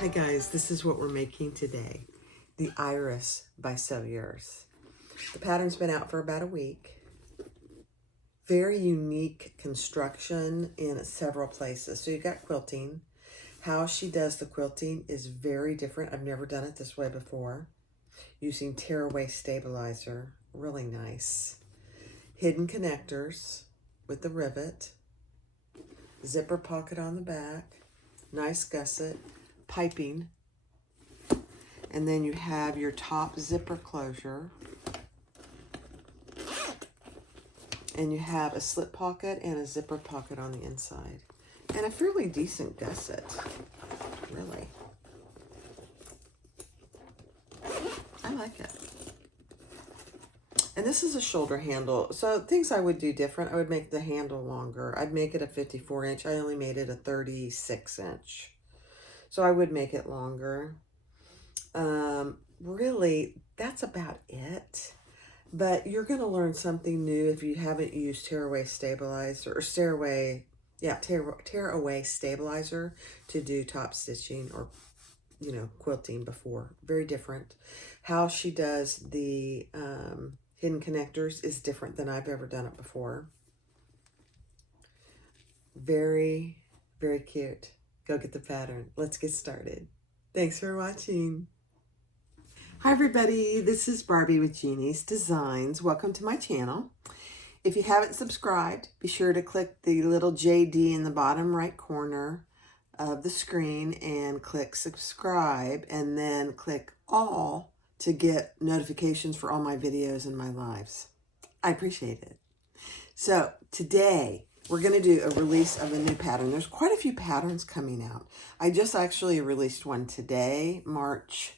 Hi guys, this is what we're making today. The Iris by SewYours. The pattern's been out for about a week. Very unique construction in several places. So you've got quilting. How she does the quilting is very different. I've never done it this way before. Using tearaway stabilizer, really nice. Hidden connectors with the rivet. Zipper pocket on the back. Nice gusset. Piping, and then you have your top zipper closure, and you have a slip pocket and a zipper pocket on the inside, and a fairly decent gusset, really. I like it. And this is a shoulder handle, so things I would do different, I would make the handle longer. I'd make it a 54 inch. I only made it a 36 inch. So I would make it longer. Really, that's about it. But you're going to learn something new if you haven't used tearaway stabilizer or tearaway stabilizer to do top stitching or, quilting before. Very different. How she does the hidden connectors is different than I've ever done it before. Very, very cute. Go get the pattern. Let's get started. Thanks for watching. Hi everybody, this is Barbie with Jeannie's Designs. Welcome to my channel. If you haven't subscribed, be sure to click the little JD in the bottom right corner of the screen and click subscribe, and then click all to get notifications for all my videos and my lives. I appreciate it. So today, we're going to do a release of a new pattern. There's quite a few patterns coming out. I just actually released one today, March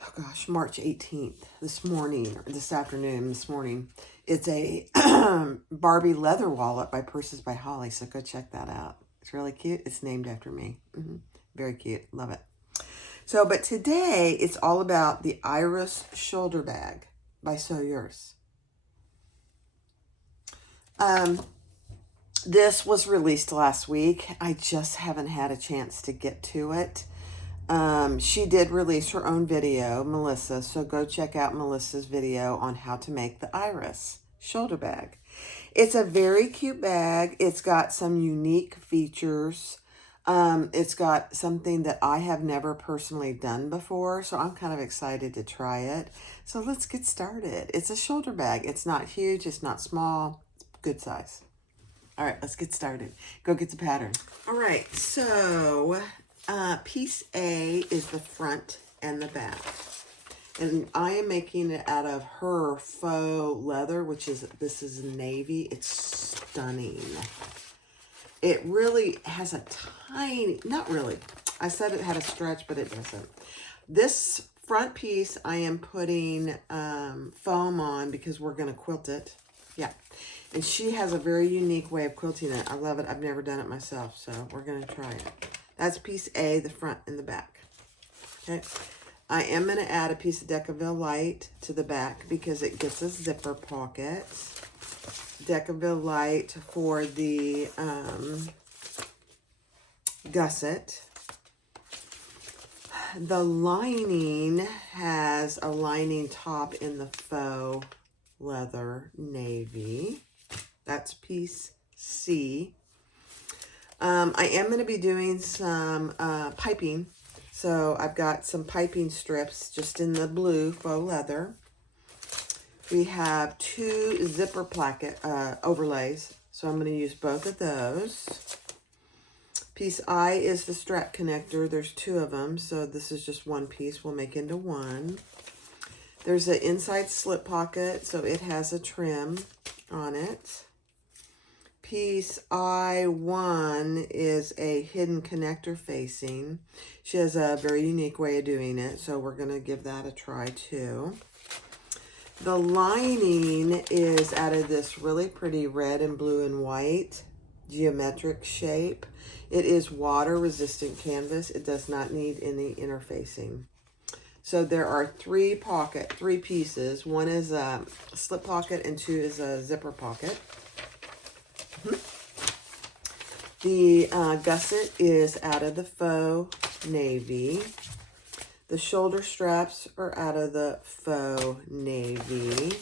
18th, this morning. It's a Barbie leather wallet by Purses by Holly, so go check that out. It's really cute. It's named after me. Very cute. Love it. So, but today, it's all about the Iris shoulder bag by SewYours. This was released last week. I just haven't had a chance to get to it. She did release her own video, Melissa, so go check out Melissa's video on how to make the Iris shoulder bag. It's a very cute bag. It's got some unique features. It's got something that I have never personally done before, so I'm kind of excited to try it. So let's get started. It's a shoulder bag. It's not huge. It's not small. It's good size. All right, let's get started. Go get the pattern. All right, so piece A is the front and the back. And I am making it out of her faux leather, this is navy. It's stunning. It really has a tiny, not really. I said it had a stretch, but it doesn't. This front piece I am putting foam on because we're going to quilt it. Yeah. And she has a very unique way of quilting it. I love it. I've never done it myself, so we're going to try it. That's piece A, the front and the back. Okay. I am going to add a piece of Decaville Light to the back because it gets a zipper pocket. Decaville Light for the gusset. The lining has a lining top in the faux leather navy. That's piece C. I am going to be doing some piping. So I've got some piping strips just in the blue faux leather. We have 2 zipper placket overlays. So I'm going to use both of those. Piece I is the strap connector. There's 2 of them. So this is just one piece we'll make into one. There's an inside slip pocket. So it has a trim on it. Piece I1 is a hidden connector facing. She has a very unique way of doing it, so we're going to give that a try too. The lining is out of this really pretty red and blue and white geometric shape. It is water resistant canvas. It does not need any interfacing. So there are 3 pieces. One is a slip pocket and 2 is a zipper pocket. The gusset is out of the faux navy. The shoulder straps are out of the faux navy.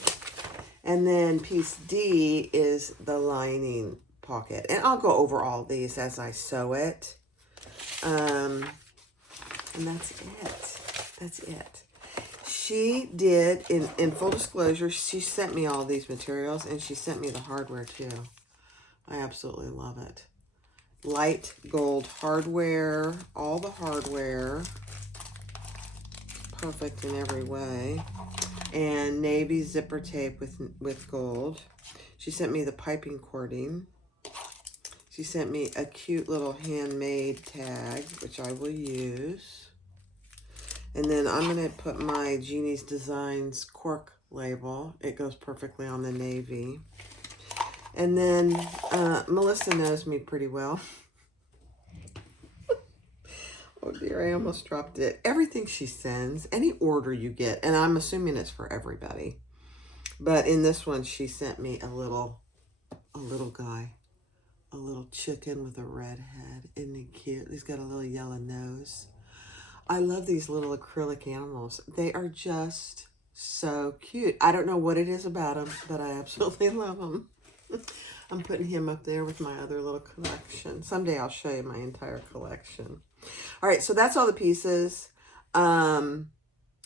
And then piece D is the lining pocket. And I'll go over all these as I sew it. And that's it. That's it. She did, in full disclosure, she sent me all these materials, and she sent me the hardware too. I absolutely love it. Light gold hardware, all the hardware. Perfect in every way. And navy zipper tape with gold. She sent me the piping cording. She sent me a cute little handmade tag, which I will use. And then I'm going to put my Jeannie's Designs cork label. It goes perfectly on the navy. And then Melissa knows me pretty well. Oh dear, I almost dropped it. Everything she sends, any order you get, and I'm assuming it's for everybody. But in this one, she sent me a little guy. A little chicken with a red head. Isn't he cute? He's got a little yellow nose. I love these little acrylic animals. They are just so cute. I don't know what it is about them, but I absolutely love them. I'm putting him up there with my other little collection. Someday I'll show you my entire collection. All right, so that's all the pieces.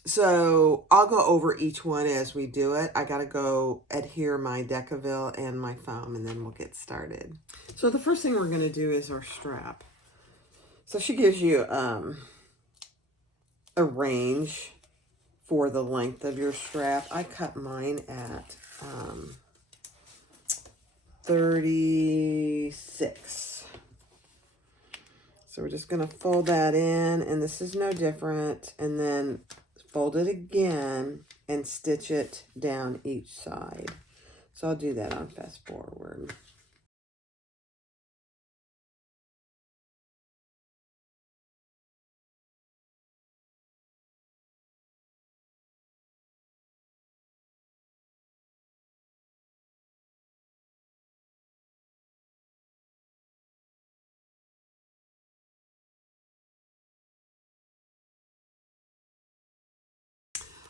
So I'll go over each one as we do it. I got to go adhere my Decaville and my foam, and then we'll get started. So the first thing we're going to do is our strap. So she gives you a range for the length of your strap. I cut mine at 36. So we're just going to fold that in, and this is no different, and then fold it again and stitch it down each side. So I'll do that on fast forward.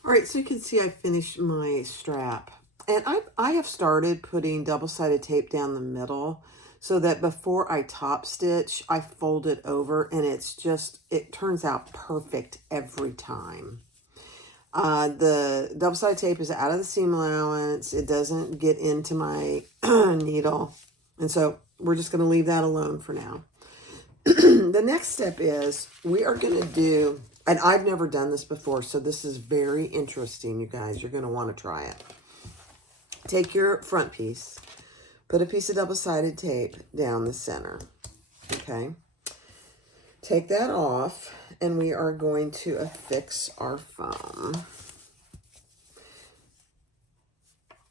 All right, so you can see I finished my strap. And I have started putting double-sided tape down the middle so that before I top stitch, I fold it over, and it turns out perfect every time. The double-sided tape is out of the seam allowance. It doesn't get into my needle. And so we're just going to leave that alone for now. The next step is we are going to do, and I've never done this before, so this is very interesting, you guys. You're going to want to try it. Take your front piece, put a piece of double-sided tape down the center, okay? Take that off, and we are going to affix our foam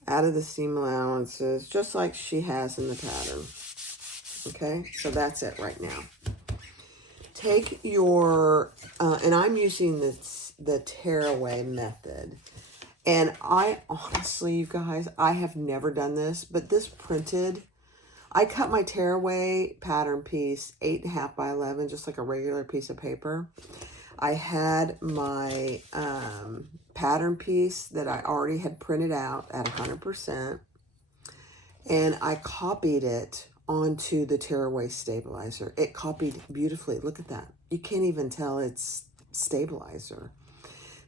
out of the seam allowances, just like she has in the pattern, okay? So that's it right now. Take your, and I'm using the tearaway method. And I honestly, you guys, I have never done this, but this printed, I cut my tearaway pattern piece 8.5 by 11, just like a regular piece of paper. I had my pattern piece that I already had printed out at 100%, and I copied it onto the tearaway stabilizer. It copied beautifully. Look at that. You can't even tell it's stabilizer.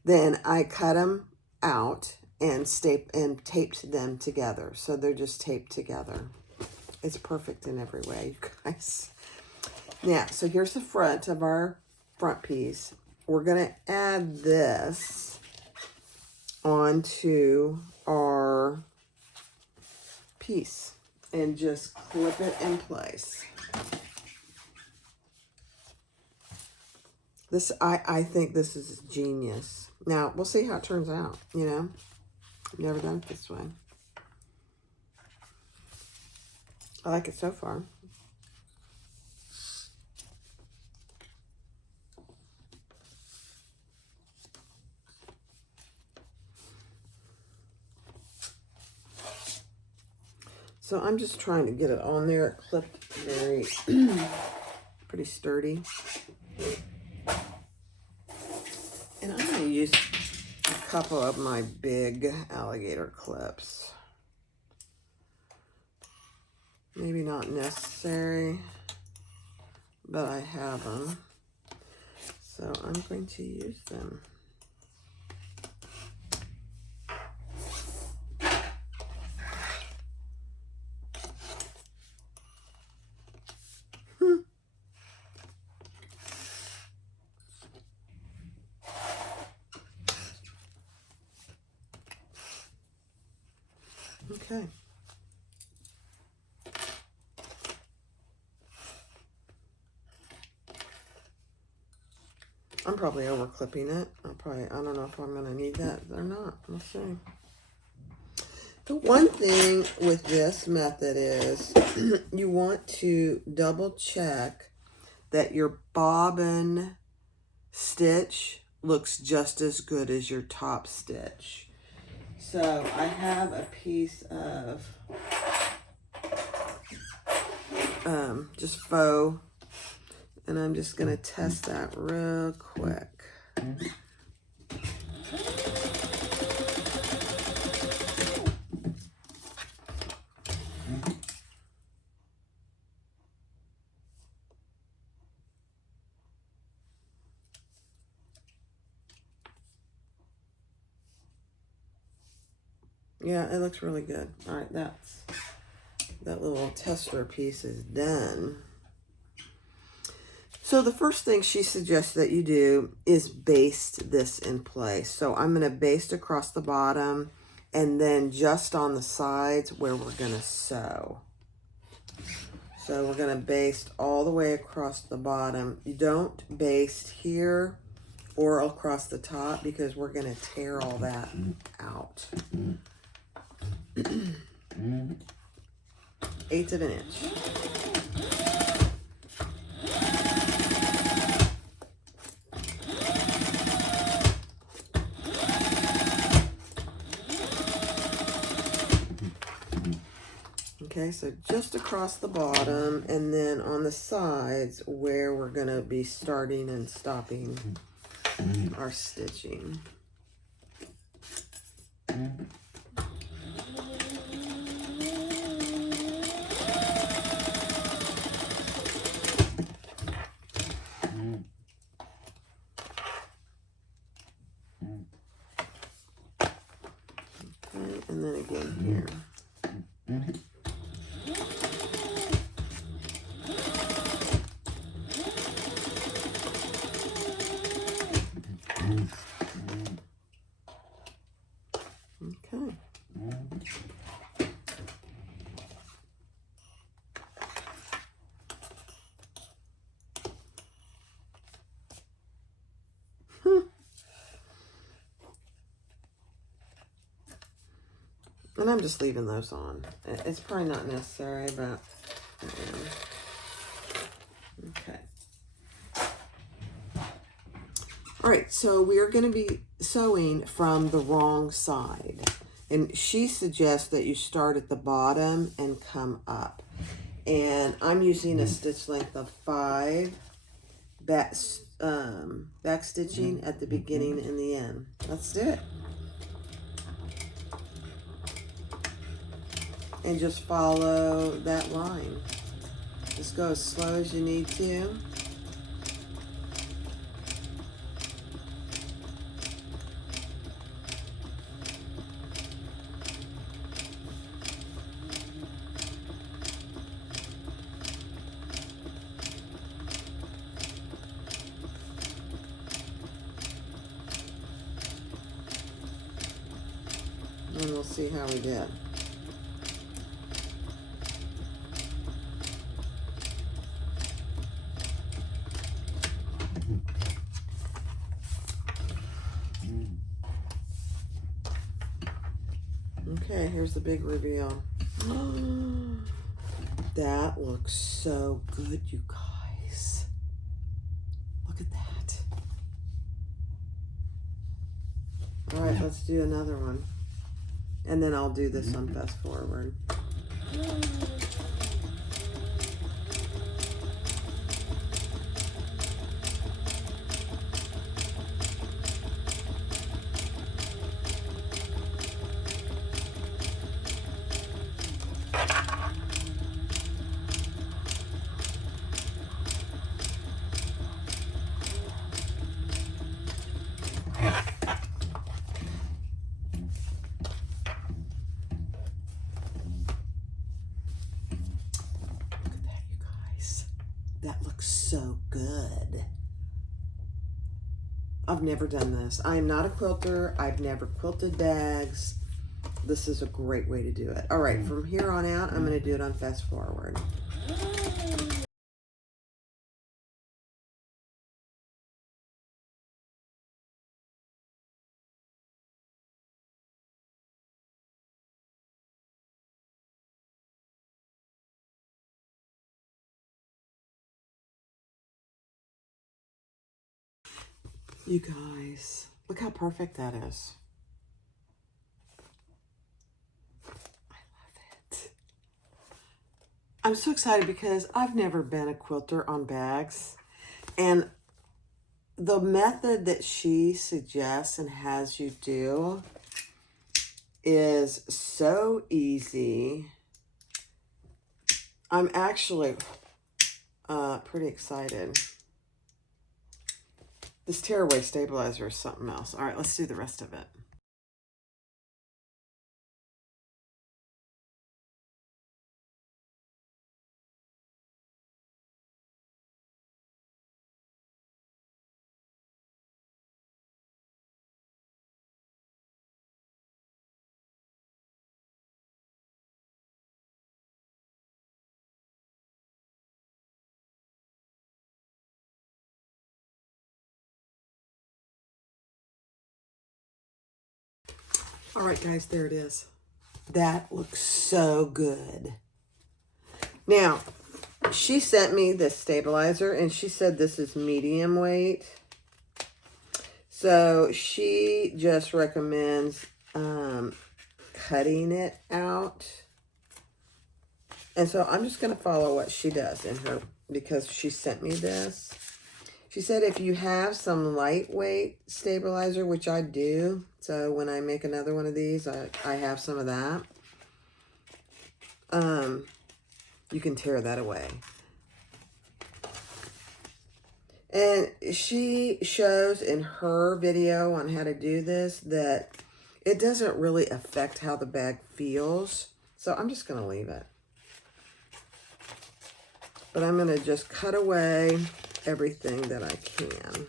Then I cut them out and taped them together. So they're just taped together. It's perfect in every way, you guys. Now, so here's the front of our front piece. We're going to add this onto our piece and just clip it in place. This, I think this is genius. Now, we'll see how it turns out, you know. I've never done it this way. I like it so far. So I'm just trying to get it on there. It clipped very, pretty sturdy. use a couple of my big alligator clips. Maybe not necessary, but I have them. So I'm going to use them. Okay. I'm probably over clipping it. I don't know if I'm going to need that or not. We'll see. The one thing with this method is you want to double check that your bobbin stitch looks just as good as your top stitch. So I have a piece of just faux, and I'm just going to test that real quick. Yeah, it looks really good. All right, that little tester piece is done. So the first thing she suggests that you do is baste this in place. So I'm going to baste across the bottom and then just on the sides where we're going to sew. So we're going to baste all the way across the bottom. You don't baste here or across the top because we're going to tear all that out. 1/8 of an inch. Okay, so just across the bottom and then on the sides where we're going to be starting and stopping our stitching. Okay, and then again here. Okay. And I'm just leaving those on. It's probably not necessary, but okay. All right, so we're going to be sewing from the wrong side. And she suggests that you start at the bottom and come up. And I'm using a stitch length of 5 back stitching at the beginning and the end. Let's do it. And just follow that line. Just go as slow as you need to. And we'll see how we did. Okay, here's the big reveal. That looks so good, you guys. Look at that. All right, let's do another one. And then I'll do this one fast forward. That looks so good. I've never done this. I am not a quilter. I've never quilted bags. This is a great way to do it. All right, from here on out, I'm going to do it on fast forward. You guys, look how perfect that is. I love it. I'm so excited because I've never been a quilter on bags. And the method that she suggests and has you do is so easy. I'm actually pretty excited. This tearaway stabilizer is something else. All right, let's do the rest of it. All right, guys, there it is. That looks so good. Now, she sent me this stabilizer, and she said this is medium weight. So she just recommends cutting it out. And so I'm just going to follow what she does in her, because she sent me this. She said if you have some lightweight stabilizer, which I do, so when I make another one of these, I have some of that. You can tear that away. And she shows in her video on how to do this that it doesn't really affect how the bag feels. So I'm just going to leave it. But I'm going to just cut away everything that I can.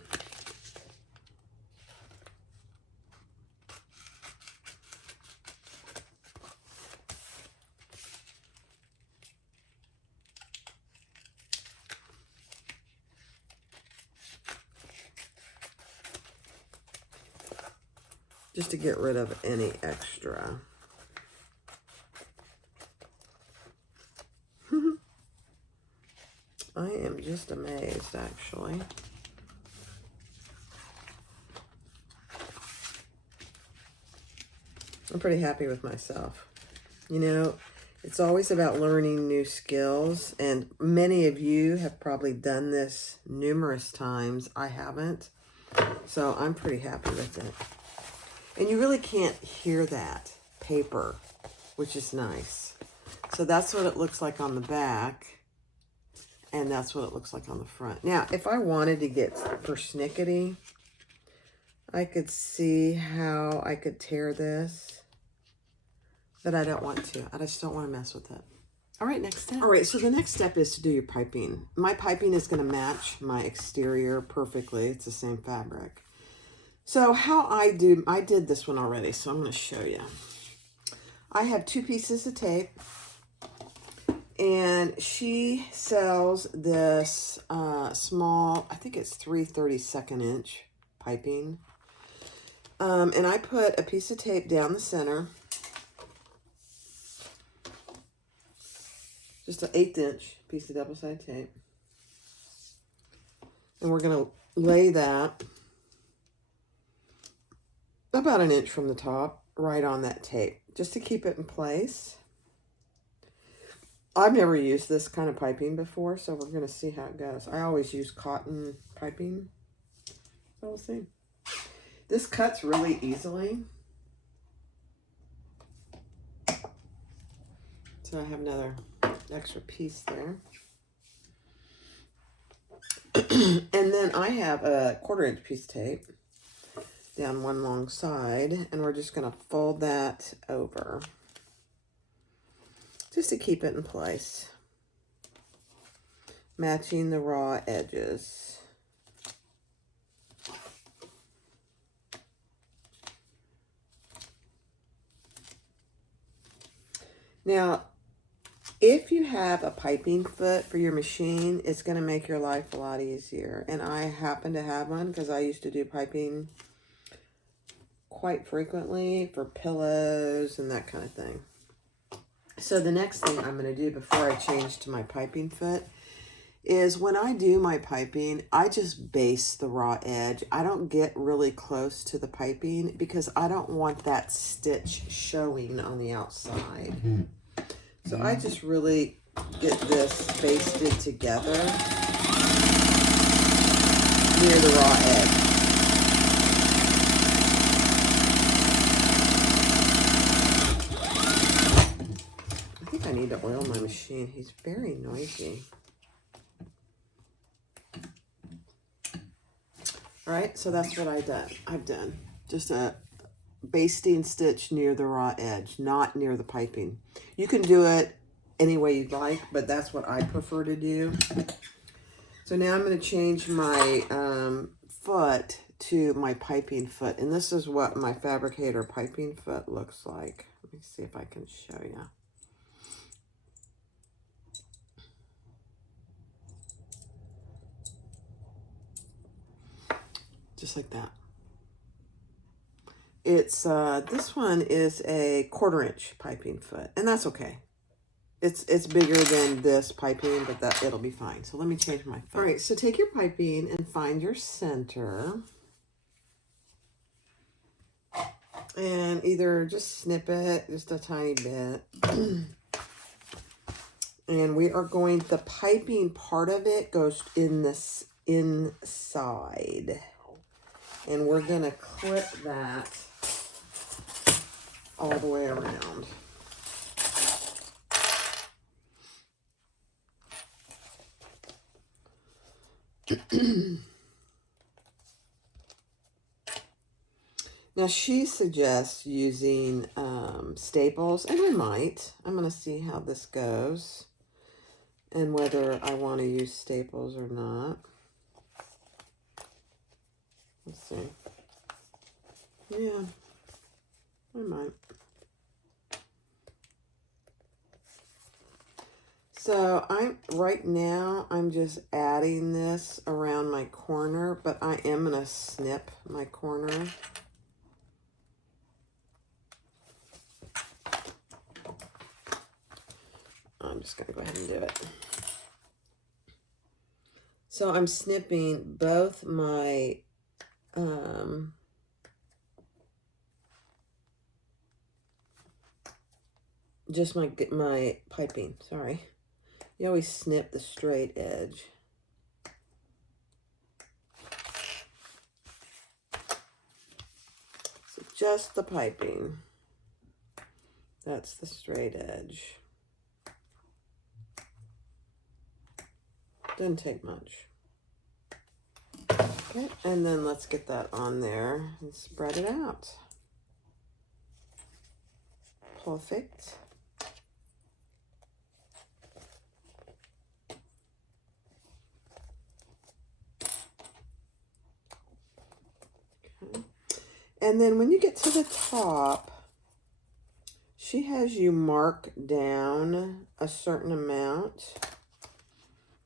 Just to get rid of any extra. I am just amazed, actually. I'm pretty happy with myself. You know, it's always about learning new skills, and many of you have probably done this numerous times. I haven't, so I'm pretty happy with it. And you really can't hear that paper, which is nice. So that's what it looks like on the back, and that's what it looks like on the front. Now, if I wanted to get persnickety, I could see how I could tear this, but I don't want to. I just don't want to mess with it. All right, next step. All right, so the next step is to do your piping. My piping is going to match my exterior perfectly. It's the same fabric. So how I did this one already, so I'm going to show you. I have 2 pieces of tape, and she sells this small, I think it's 3/32 inch piping. And I put a piece of tape down the center, just an 1/8 inch piece of double-sided tape. And we're going to lay that about 1 inch from the top, right on that tape, just to keep it in place. I've never used this kind of piping before, so we're going to see how it goes. I always use cotton piping, so we'll see. This cuts really easily. So I have another extra piece there. And then I have a 1/4 inch piece of tape down one long side, and we're just going to fold that over just to keep it in place. matching the raw edges. Now, if you have a piping foot for your machine, it's going to make your life a lot easier. And I happen to have one because I used to do piping quite frequently for pillows and that kind of thing. So the next thing I'm going to do before I change to my piping foot is when I do my piping, I just base the raw edge. I don't get really close to the piping because I don't want that stitch showing on the outside. So I just really get this basted together near the raw edge. I think I need to oil my machine. He's very noisy. All right, so that's what I've done. Just a basting stitch near the raw edge, not near the piping. You can do it any way you'd like, but that's what I prefer to do. So now I'm going to change my foot to my piping foot. And this is what my fabricator piping foot looks like. Let me see if I can show you. Just like that. It's this one is a 1/4 inch piping foot, and that's okay. It's bigger than this piping, but that it'll be fine. So let me change my foot. All right, so take your piping and find your center. And either just snip it just a tiny bit. And we are going, the piping part of it goes in this inside. And we're going to clip that all the way around. Now she suggests using staples, and I might. I'm going to see how this goes and whether I want to use staples or not. Let's see. Yeah, I might. So right now I'm just adding this around my corner, but I am going to snip my corner. I'm just going to go ahead and do it. So I'm snipping both my just my piping, sorry. You always snip the straight edge. So just the piping. That's the straight edge. Doesn't take much. Okay, and then let's get that on there and spread it out. Perfect. Okay. And then when you get to the top, she has you mark down a certain amount.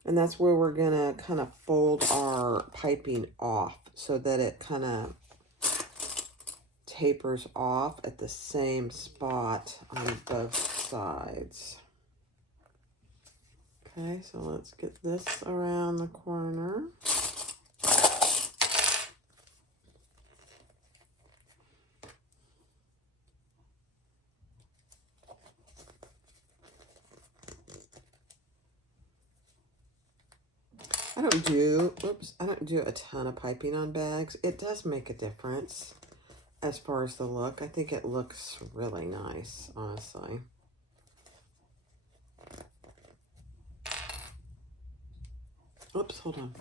And that's where we're going to kind of fold our piping off so that it kind of tapers off at the same spot on both sides. Okay, so let's get this around the corner. I don't do a ton of piping on bags. It does make a difference as far as the look. I think it looks really nice, honestly. Oops, hold on.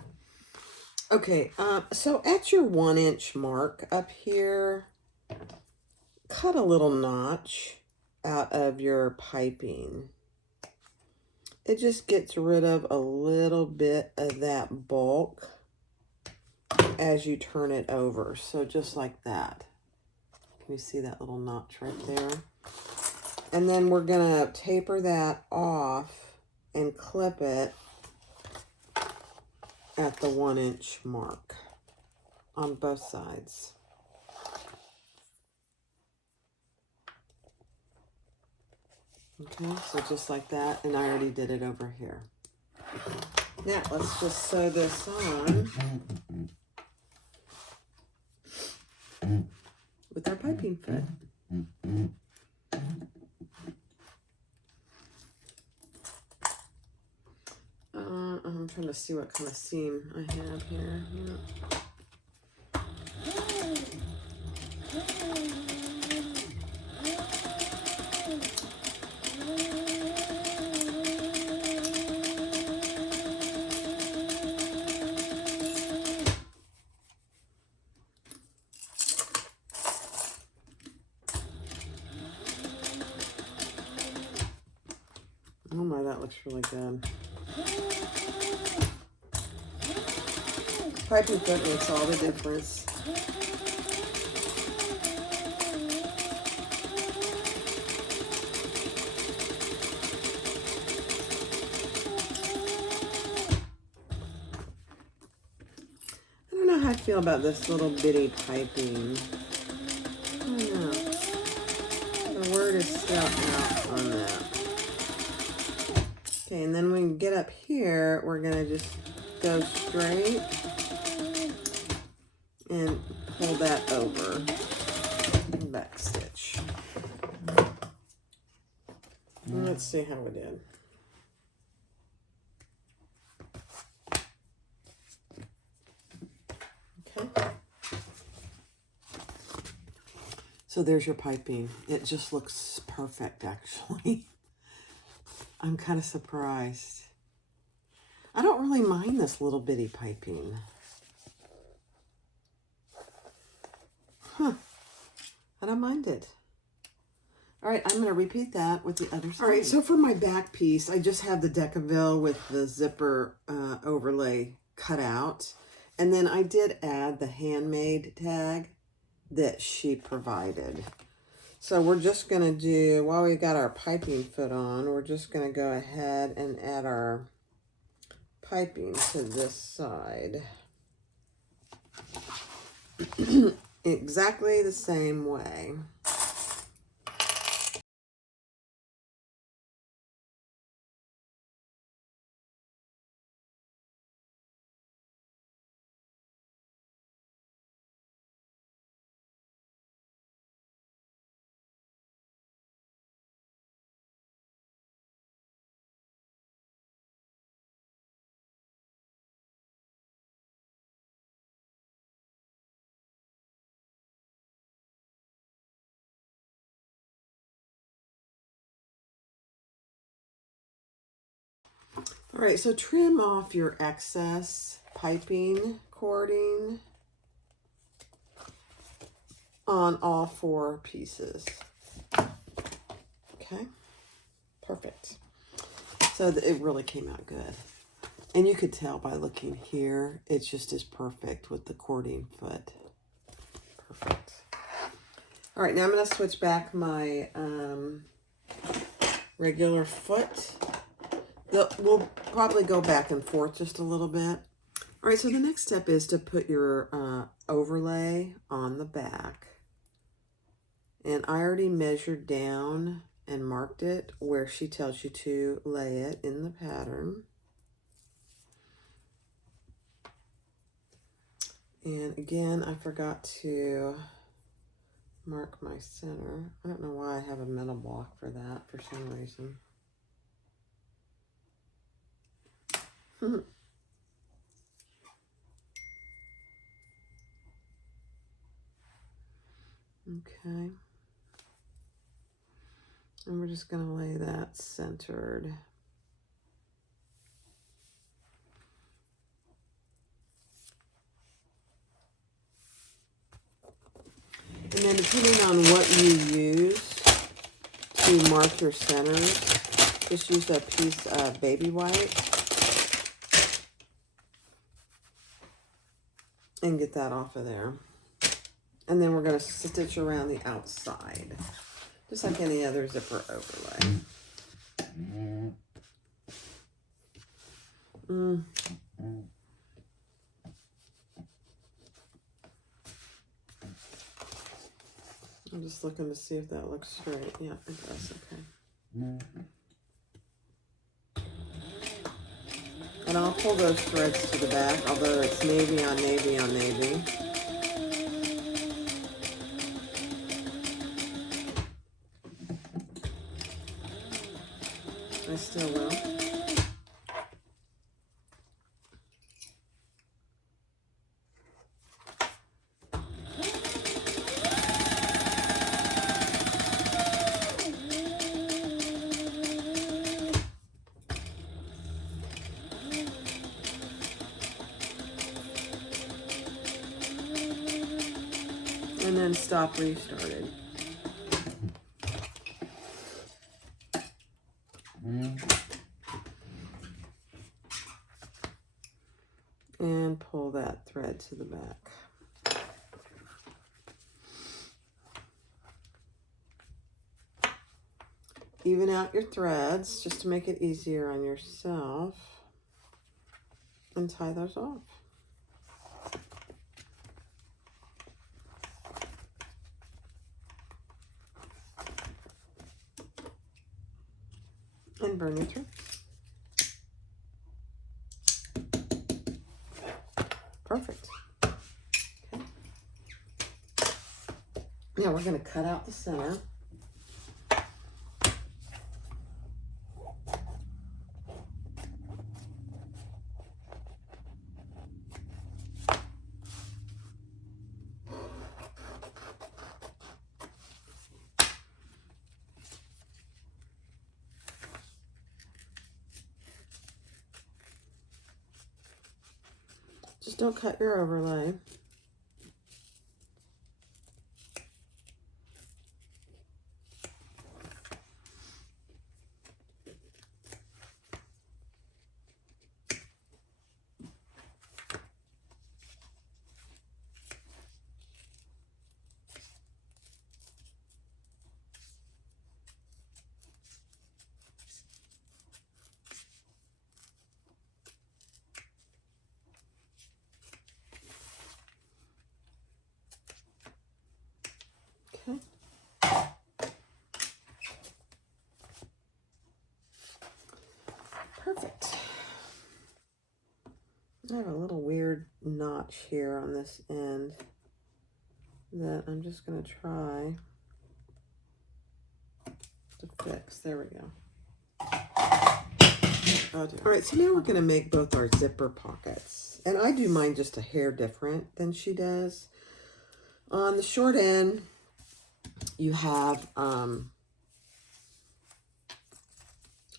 Okay, so at your 1 inch mark up here, cut a little notch out of your piping. it just gets rid of a little bit of that bulk as you turn it over. So just like that. Can you see that little notch right there? And then we're gonna taper that off and clip it at the 1-inch mark on both sides. Okay, so just like that, and I already did it over here. Now, let's just sew this on with our piping foot. I'm trying to see what kind of seam I have here. Oh my, that looks really good. Piping foot makes all the difference. I don't know how I feel about this little bitty piping. I don't know. The word is still out on that. Okay, and then when we get up here, we're going to just go straight and pull that over and back stitch. And let's see how we did. Okay. So there's your piping. It just looks perfect, actually. I'm kind of surprised. I don't really mind this little bitty piping. Huh. I don't mind it. All right, I'm going to repeat that with the other side. All right, so for my back piece, I just have the Decaville with the zipper overlay cut out. And then I did add the handmade tag that she provided. So we're just going to do, while we got our piping foot on, we're just going to go ahead and add our piping to this side. Exactly the same way. All right, so trim off your excess piping cording on all 4 pieces. Okay, perfect. So it really came out good. And you could tell by looking here, it's just as perfect with the cording foot. Perfect. All right, now I'm going to switch back my regular foot. We'll probably go back and forth just a little bit. All right, so the next step is to put your overlay on the back. And I already measured down and marked it where she tells you to lay it in the pattern. And again, I forgot to mark my center. I don't know why I have a metal block for that for some reason. Okay. And we're just going to lay that centered. And then depending on what you use to mark your centers, just use a piece of baby white and get that off of there. And then we're going to stitch around the outside, just like any other zipper overlay. I'm just looking to see if that looks straight. Yeah, it does. Okay. And I'll pull those threads to the back, although it's navy on navy on navy. I still will. And then stop where you started. And pull that thread to the back. Even out your threads just to make it easier on yourself, and tie those off. And burn your threads. Perfect. Okay. Now we're going to cut out the center. Just don't cut your overlay. Okay. Perfect. I have a little weird notch here on this end that I'm just going to try to fix. There we go. All right, so now we're going to make both our zipper pockets. And I do mine just a hair different than she does. On the short end, you have, I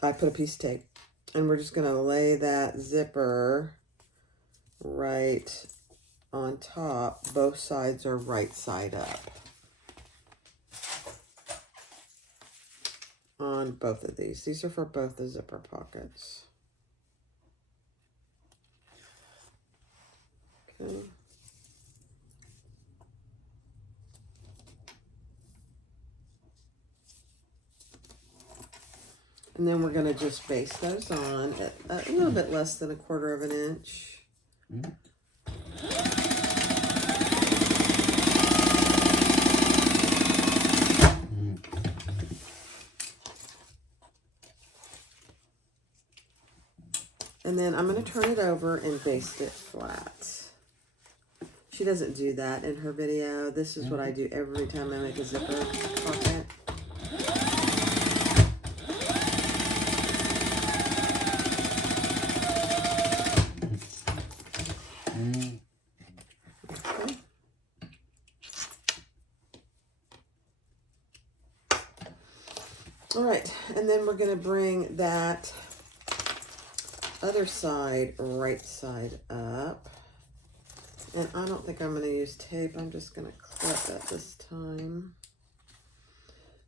put a piece of tape, and we're just going to lay that zipper right on top. Both sides are right side up on both of these. These are for both the zipper pockets. Okay. And then we're going to just baste those on at a little bit less than 1/4 of an inch. And then I'm going to turn it over and baste it flat. She doesn't do that in her video. This is what I do every time I make a zipper pocket. Okay. All right, and then we're going to bring that other side right side up. And I don't think I'm going to use tape. I'm just going to clip it this time.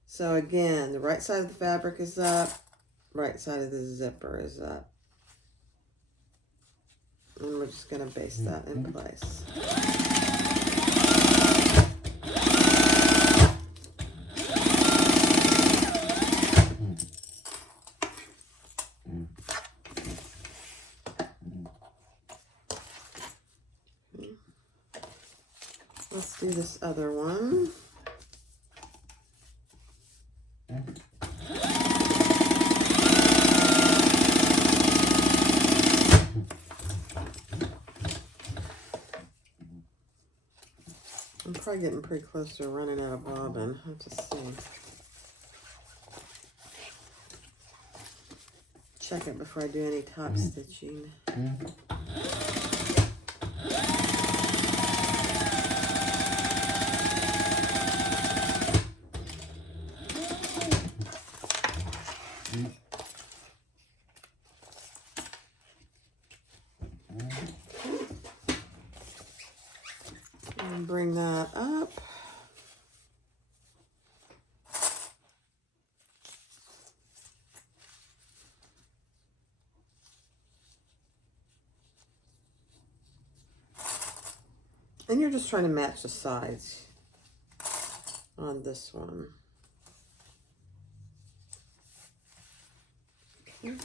So again, the right side of the fabric is up, right side of the zipper is up. And we're just going to baste that in place. Let's do this other one. I'm probably getting pretty close to running out of bobbin. I'll have to see. Check it before I do any top stitching. And bring that up. And you're just trying to match the sides on this one. Okay.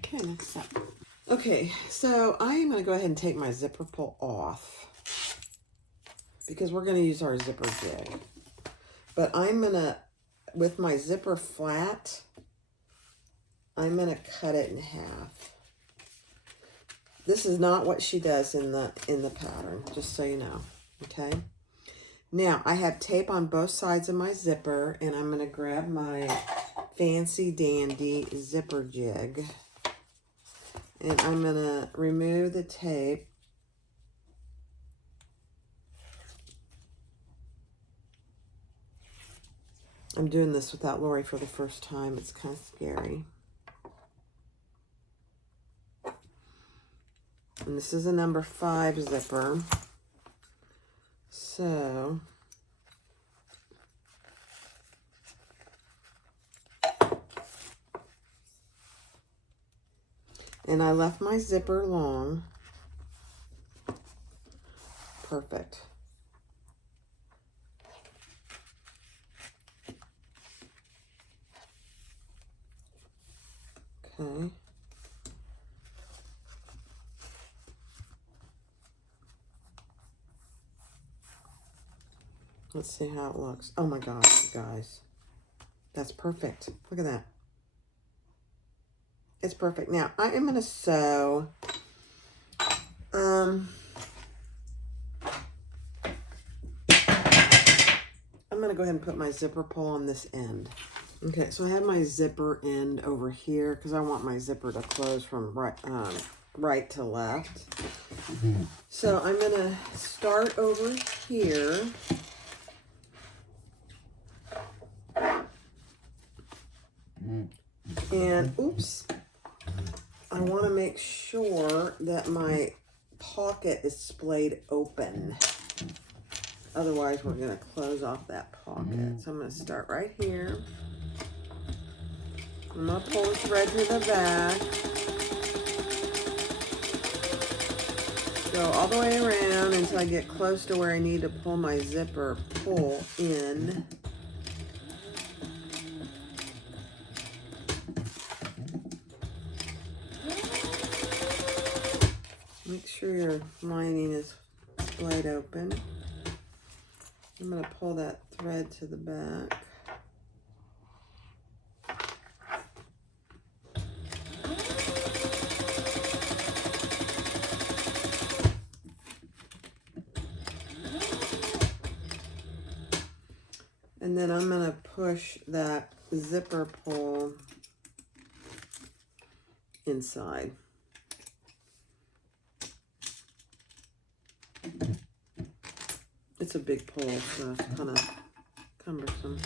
Okay, next up. Okay, so I am going to go ahead and take my zipper pull off because we're going to use our zipper jig. But I'm going to, with my zipper flat, I'm going to cut it in half. This is not what she does in the pattern, just so you know, okay? Now, I have tape on both sides of my zipper, and I'm going to grab my fancy dandy zipper jig. And I'm going to remove the tape. I'm doing this without Lori for the first time. It's kind of scary. And this is a number 5 zipper. So, and I left my zipper long. Perfect. Okay. Let's see how it looks. Oh my gosh, you guys. That's perfect. Look at that. It's perfect. Now, I am going to sew. I'm going to go ahead and put my zipper pull on this end. Okay, so I have my zipper end over here because I want my zipper to close from right to left. So I'm going to start over here. And, oops, I want to make sure that my pocket is splayed open. Otherwise, we're going to close off that pocket. So I'm going to start right here. I'm going to pull the thread to the back. Go all the way around until I get close to where I need to pull my zipper pull in. Make sure your lining is splayed open. I'm going to pull that thread to the back. And then I'm going to push that zipper pull inside. It's a big pull, so it's kind of cumbersome.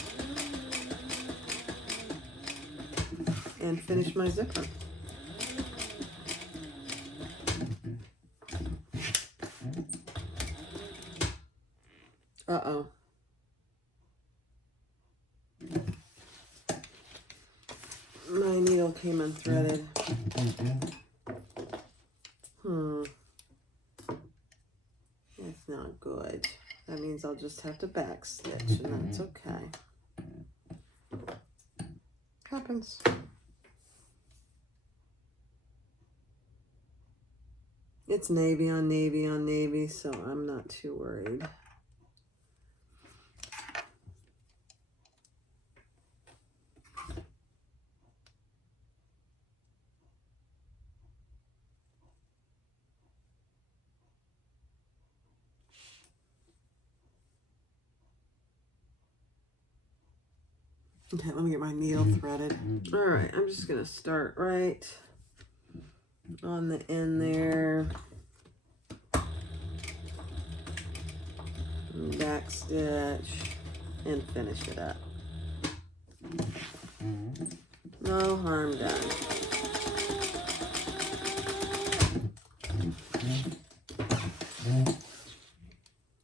And finish my zipper. Uh-oh. My needle came unthreaded. That's not good. That means I'll just have to back stitch, and that's okay. Happens. It's navy on navy on navy, so I'm not too worried. Okay, let me get my needle threaded. All right, I'm just gonna start right on the end there. Back stitch and finish it up. No harm done.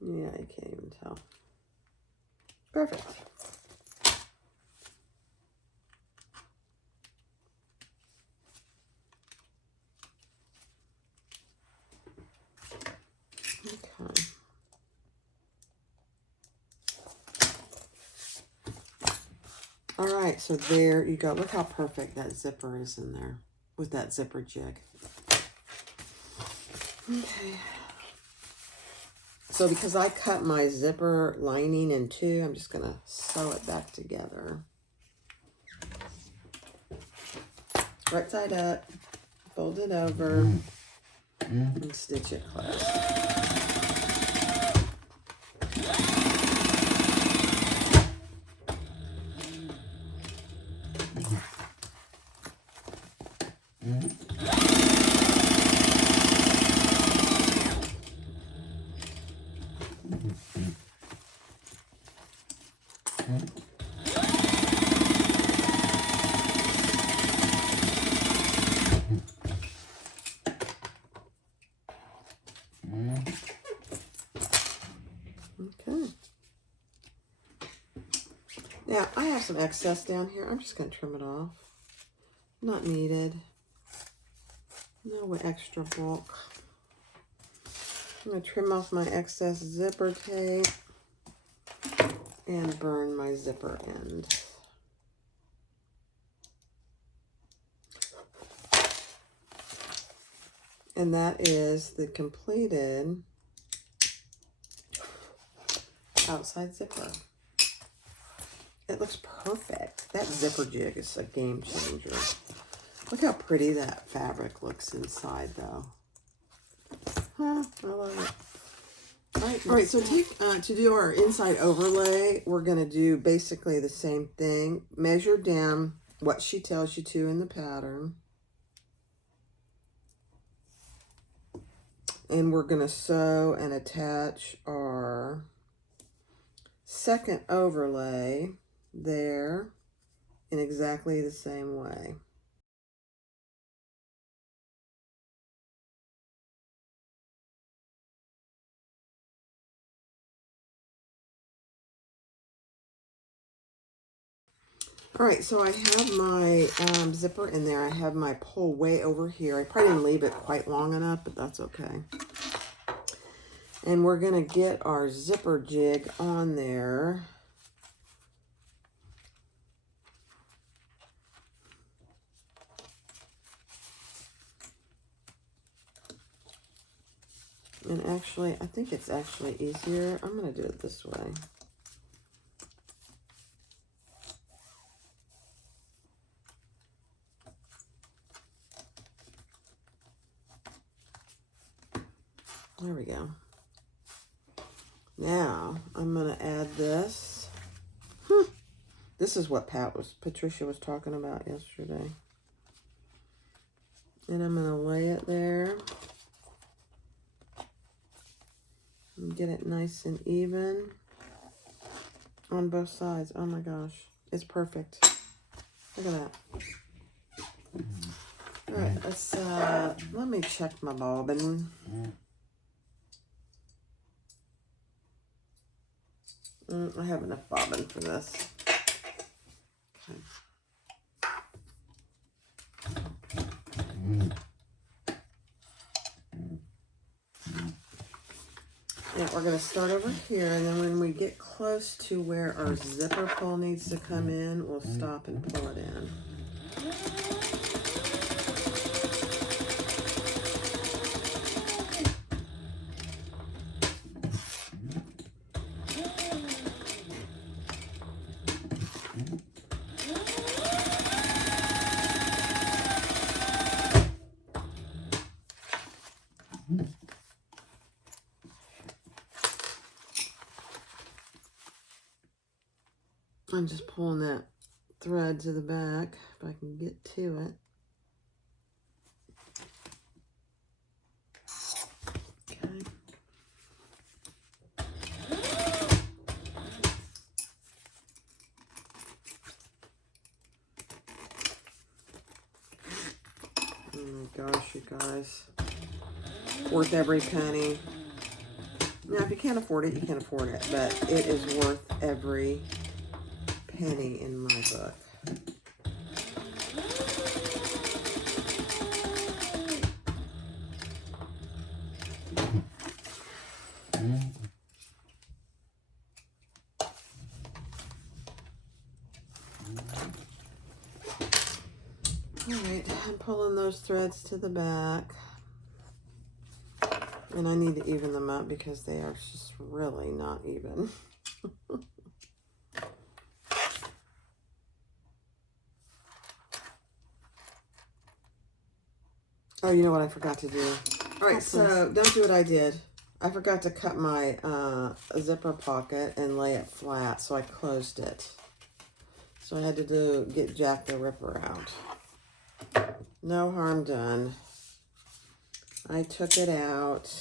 Yeah, I can't even tell. Perfect. Okay. All right, so there you go. Look how perfect that zipper is in there with that zipper jig. Okay. So because I cut my zipper lining in two, I'm just going to sew it back together. Right side up, fold it over, and stitch it close. Okay. Now, I have some excess down here. I'm just going to trim it off. Not needed. No extra bulk. I'm going to trim off my excess zipper tape and burn my zipper end. And that is the completed outside zipper. It looks perfect. That zipper jig is a game changer. Look how pretty that fabric looks inside, though. Huh, I love it. All right, so to do our inside overlay, we're going to do basically the same thing. Measure down what she tells you to in the pattern. And we're going to sew and attach our second overlay there in exactly the same way. All right, so I have my zipper in there. I have my pull way over here. I probably didn't leave it quite long enough, but that's okay. And we're going to get our zipper jig on there. And actually, I think it's actually easier. I'm going to do it this way. There we go. Now, I'm going to add this. This is what Patricia was talking about yesterday. And I'm going to lay it there. And get it nice and even on both sides. Oh my gosh, it's perfect. Look at that. All right, let's let me check my bobbin. I have enough bobbin for this. Okay. Yeah, we're going to start over here, and then when we get close to where our zipper pull needs to come in, we'll stop and pull it in. I'm just pulling that thread to the back if I can get to it. Okay. Oh my gosh, you guys. Worth every penny. Now, if you can't afford it, you can't afford it, but it is worth every penny in my book. All right, I'm pulling those threads to the back. And I need to even them up because they are just really not even. Oh, you know what I forgot to do? All right, so don't do what I did. I forgot to cut my zipper pocket and lay it flat, so I closed it. So I had to get Jack the Ripper out. No harm done. I took it out.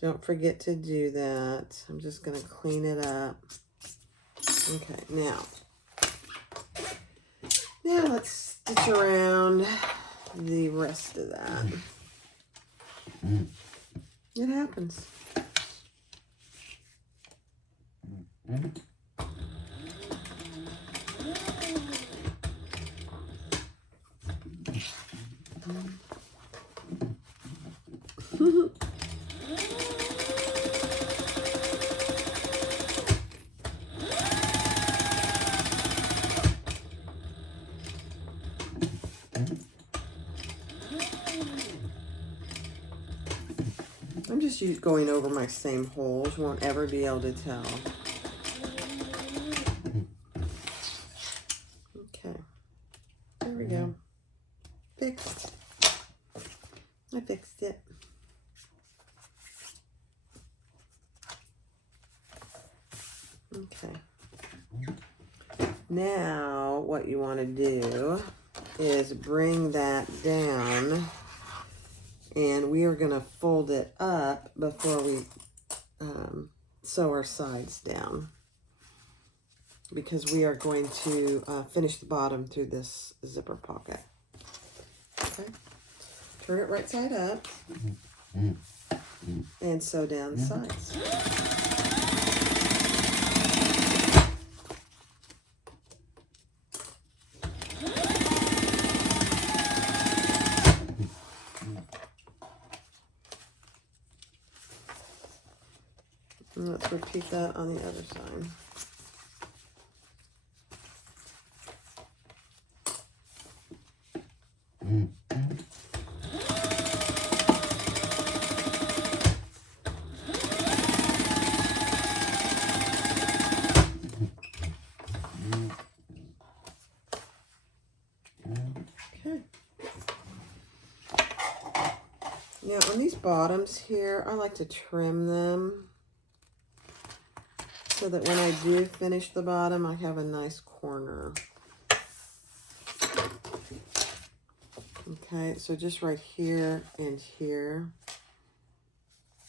Don't forget to do that. I'm just going to clean it up. Okay, now let's stitch around the rest of that. It happens. I'm just going over my same holes. You won't ever be able to tell. Okay. There we go. Fixed. I fixed it. Okay. Now, what you want to do is bring that down, and we are going to fold it up before we sew our sides down, because we are going to finish the bottom through this zipper pocket. Okay. Turn it right side up and sew down the sides. And let's repeat that on the other side. Okay. Now on these bottoms here, I like to trim them so that when I do finish the bottom, I have a nice corner. Okay, so just right here and here.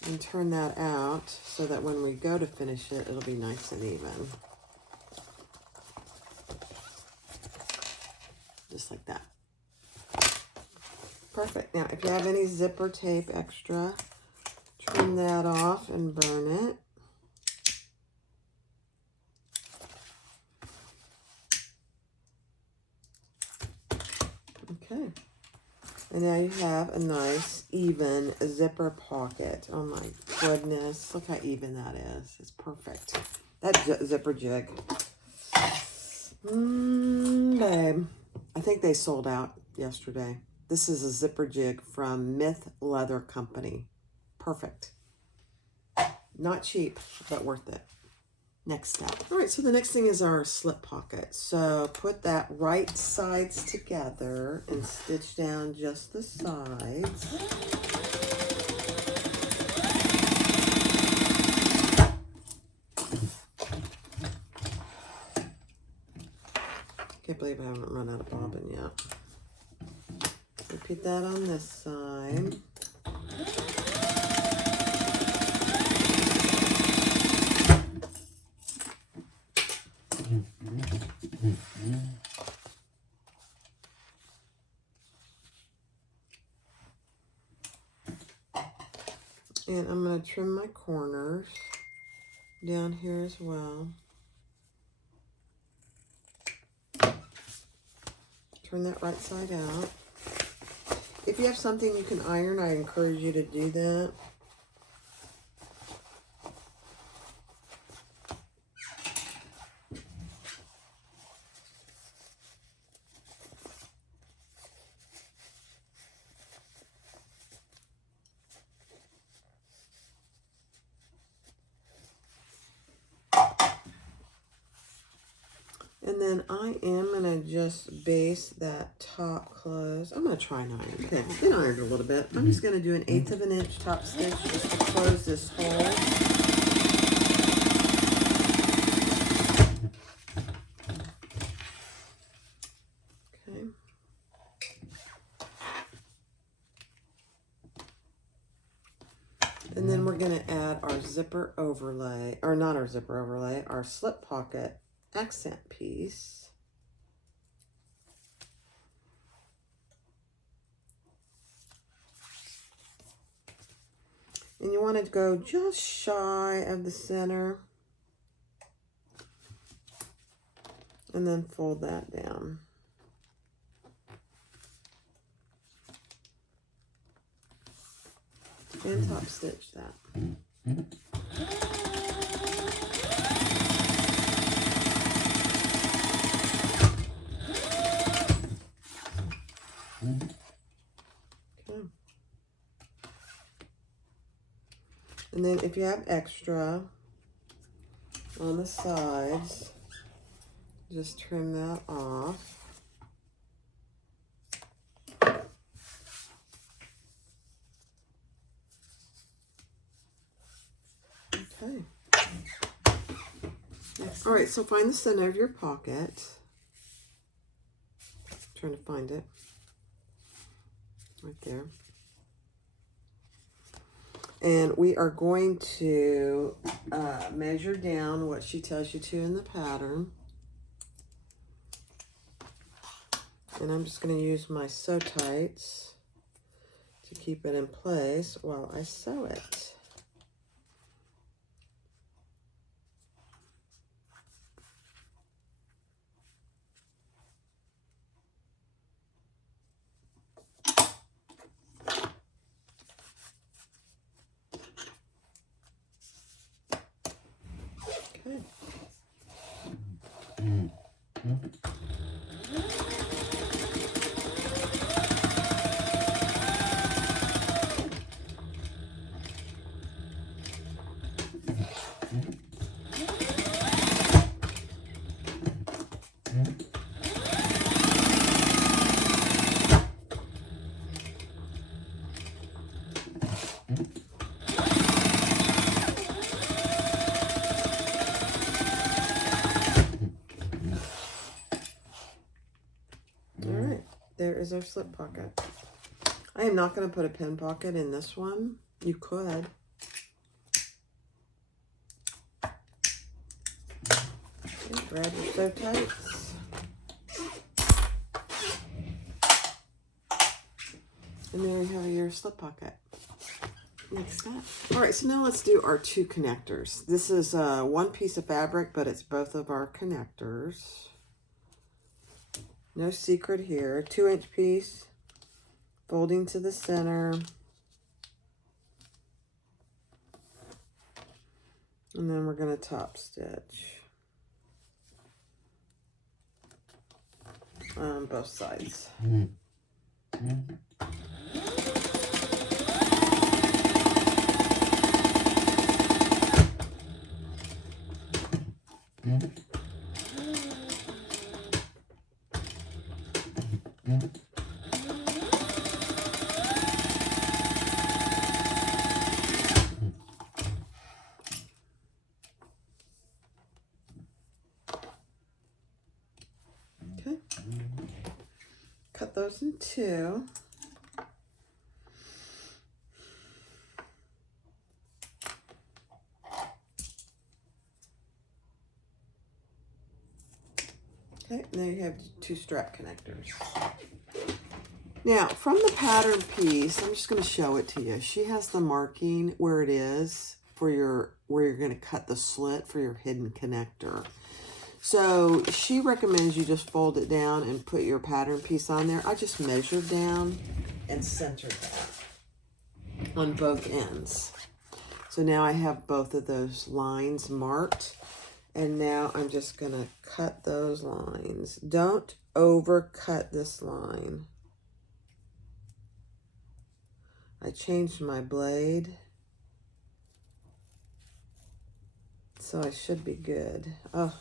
and turn that out so that when we go to finish it, it'll be nice and even. Just like that. Perfect. Now, if you have any zipper tape extra, trim that off and burn it. Okay. And now you have a nice, even zipper pocket. Oh my goodness. Look how even that is. It's perfect. That zipper jig. Babe. I think they sold out yesterday. This is a zipper jig from Myth Leather Company. Perfect. Not cheap, but worth it. Next step. All right, so the next thing is our slip pocket. So put that right sides together and stitch down just the sides. Can't believe I haven't run out of bobbin yet. Repeat that on this side. And I'm going to trim my corners down here as well. Turn that right side out. If you have something you can iron, I encourage you to do that. And then I am going to just base that top close. I'm going to try an iron. Okay, get ironed a little bit. I'm just going to do 1/8 of an inch top stitch just to close this hole. Okay. And then we're going to add our zipper overlay, or not our zipper overlay, our slip pocket accent piece. And you want to go just shy of the center. And then fold that down. And top stitch that. Okay. And then if you have extra on the sides, just trim that off. Okay. All right, so find the center of your pocket. Trying to find it. Right there. And we are going to measure down what she tells you to in the pattern. And I'm just going to use my sew tights to keep it in place while I sew it. Okay. There is our slip pocket. I am not going to put a pin pocket in this one. You could. Okay, grab your sew tights. And there you have your slip pocket. Next step. All right, so now let's do our 2 connectors. This is one piece of fabric, but it's both of our connectors. No secret here. 2-inch piece, folding to the center. And then we're going to top stitch on both sides. Okay. Cut those in 2. Okay, now you have 2 strap connectors. Now, from the pattern piece, I'm just going to show it to you. She has the marking where it is for where you're going to cut the slit for your hidden connector. So she recommends you just fold it down and put your pattern piece on there. I just measured down and centered that on both ends. So now I have both of those lines marked. And now I'm just going to cut those lines. Don't overcut this line. I changed my blade, so I should be good. Oh,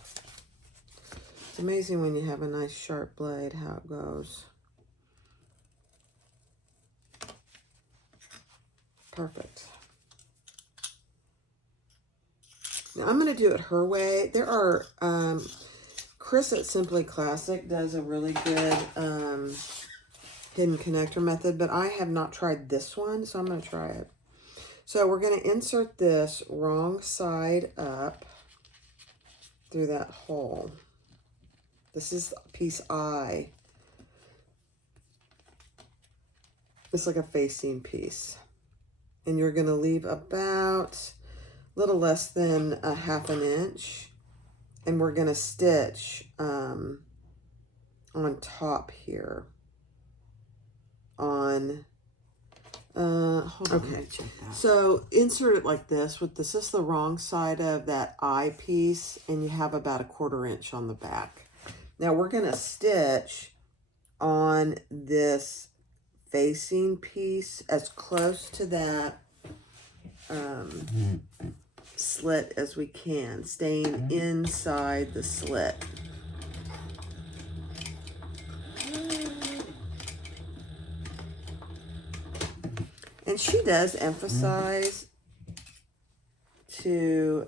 it's amazing when you have a nice sharp blade how it goes. Perfect. Now I'm going to do it her way. There are, Chris at Simply Classic does a really good hidden connector method, but I have not tried this one, so I'm going to try it. So we're going to insert this wrong side up through that hole. This is piece I. It's like a facing piece. And you're going to leave about a little less than a 1/2 inch. And we're going to stitch on top here. On hold on, okay, check that. So insert it like this. With this is the wrong side of that eye piece, and you have about a 1/4 inch on the back. Now we're going to stitch on this facing piece as close to that slit as we can, staying inside the slit. And she does emphasize to,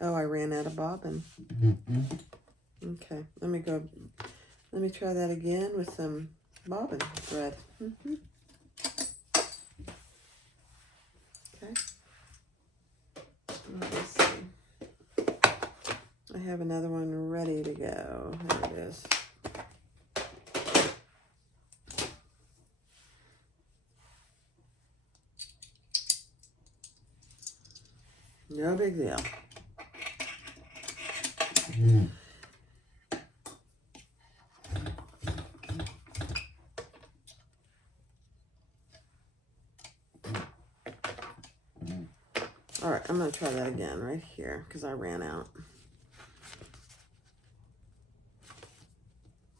oh, I ran out of bobbin. Okay, let me try that again with some bobbin thread. Okay. Let's see. I have another one ready to go. There it is. No big deal. All right, I'm going to try that again right here because I ran out.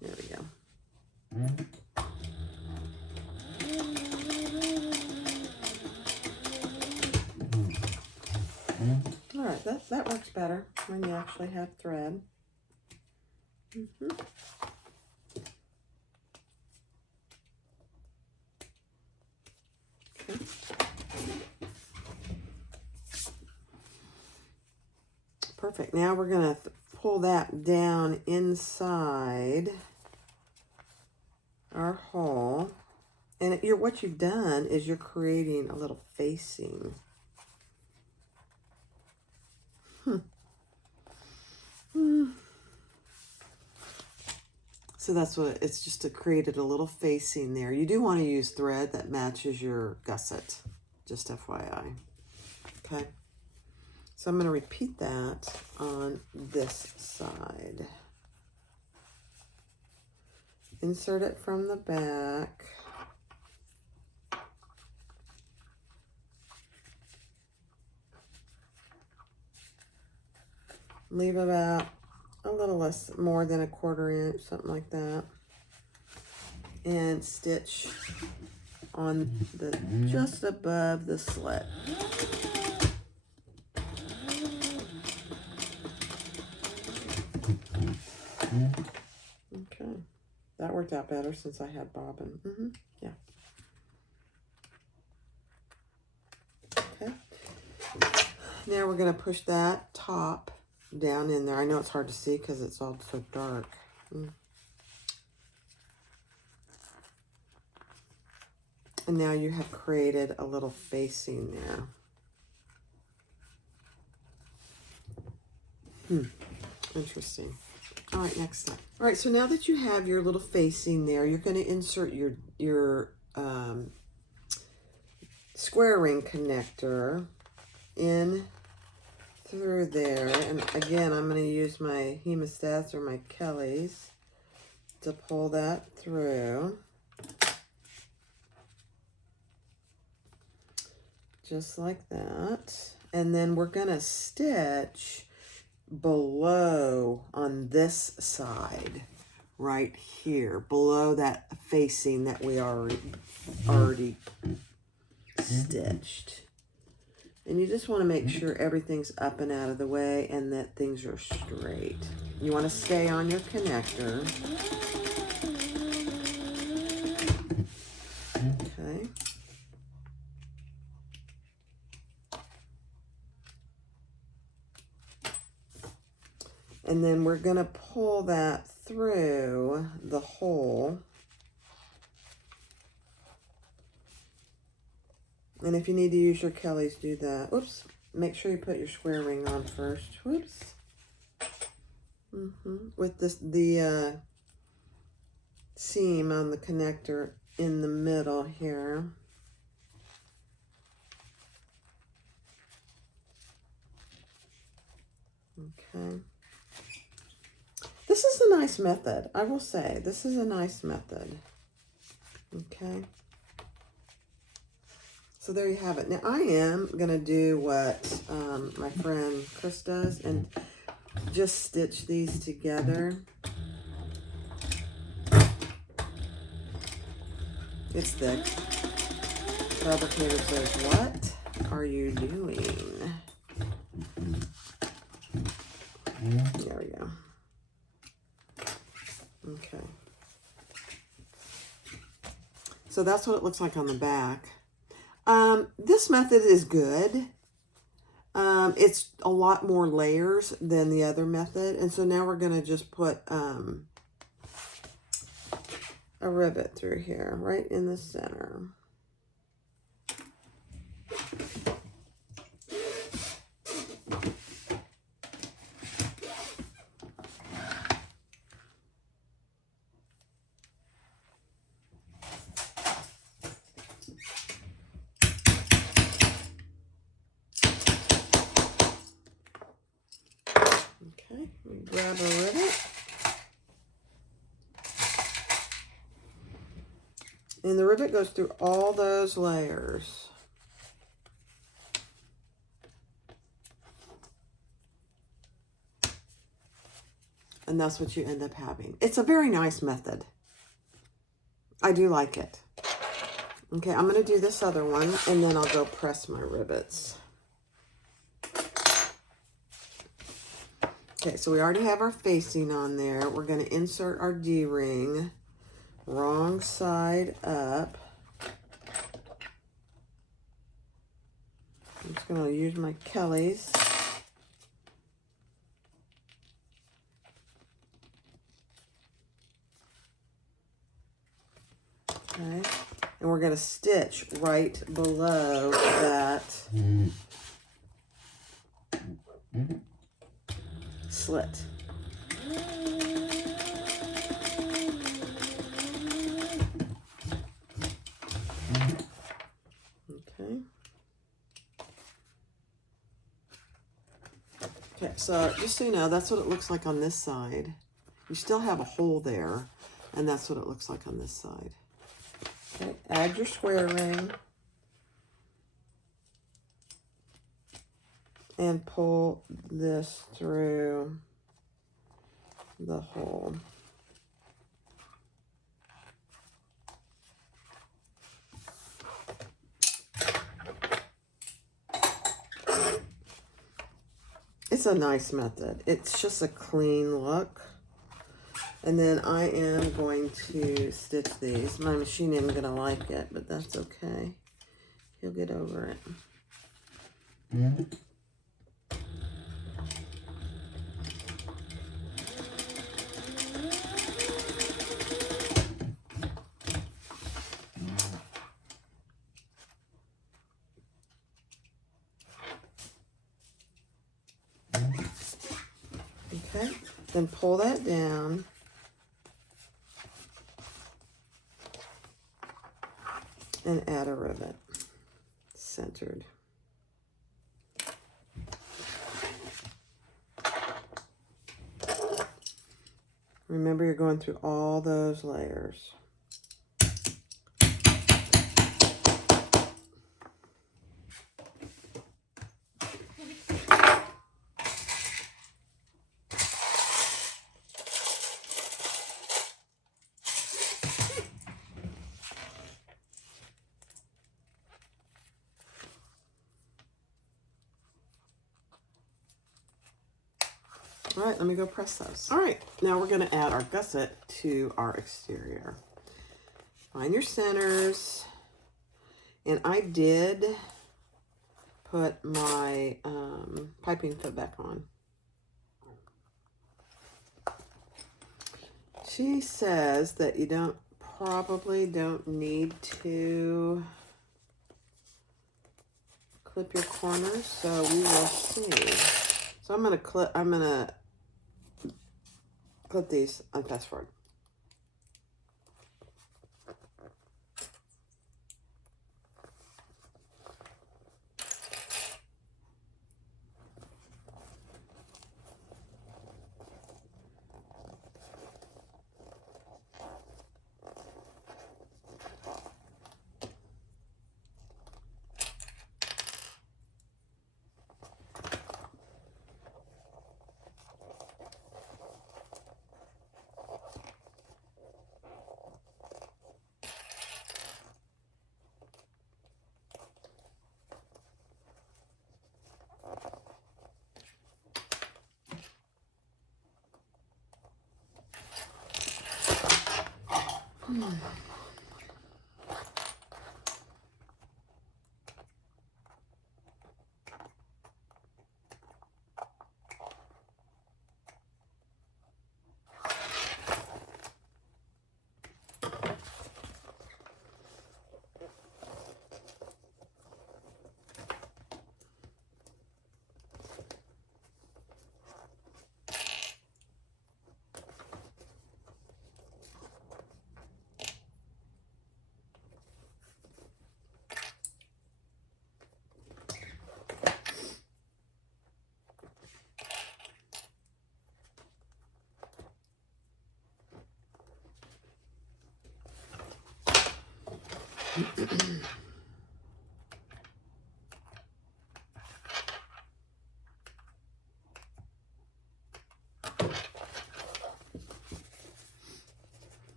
There we go. All right, that works better when you actually have thread. Okay. Perfect. Now we're going to pull that down inside our hole. And what you've done is you're creating a little facing. So that's what it's just created a little facing there. You do want to use thread that matches your gusset, just FYI. Okay. So I'm going to repeat that on this side. Insert it from the back. Leave about a little less, more than a 1/4 inch, something like that. And stitch on the, just above the slit. Okay. That worked out better since I had bobbin. Yeah. Okay. Now we're going to push that top down in there. I know it's hard to see because it's all so dark. And now you have created a little facing there. Interesting. All right, next step. All right, so now that you have your little facing there, you're going to insert your square ring connector in through there. And again, I'm going to use my hemostats or my Kellys to pull that through. Just like that. And then we're going to stitch below on this side right here, below that facing that we already stitched. And you just want to make sure everything's up and out of the way and that things are straight. You want to stay on your connector. Okay. And then we're going to pull that through the hole. And if you need to use your Kellys, do that. Oops. Make sure you put your square ring on first. Whoops. With the seam on the connector in the middle here. Okay. This is a nice method, I will say. This is a nice method. Okay. So there you have it. Now I am going to do what my friend Chris does and just stitch these together. It's thick. Fabricator says, what are you doing? There we go. Okay. So that's what it looks like on the back. This method is good. It's a lot more layers than the other method. And so now we're going to just put a rivet through here, right in the center. Okay, we grab a rivet. And the rivet goes through all those layers. And that's what you end up having. It's a very nice method. I do like it. Okay, I'm going to do this other one, and then I'll go press my rivets. Okay, so we already have our facing on there. We're going to insert our D-ring, wrong side up. I'm just going to use my Kellys. Okay, and we're going to stitch right below that slit. Okay, so just so you know, that's what it looks like on this side. You still have a hole there, and that's what it looks like on this side. Okay, add your square ring. And pull this through the hole. It's a nice method. It's just a clean look. And then I am going to stitch these. My machine isn't going to like it, but that's okay. He'll get over it. Mm-hmm. Okay, then pull that down. And add a rivet, centered. Remember, you're going through all those layers. All right, let me go press those. All right, now we're gonna add our gusset to our exterior. Find your centers. And I did put my piping foot back on. She says that you probably don't need to clip your corners, so we will see. So I'm gonna clip these on fast forward.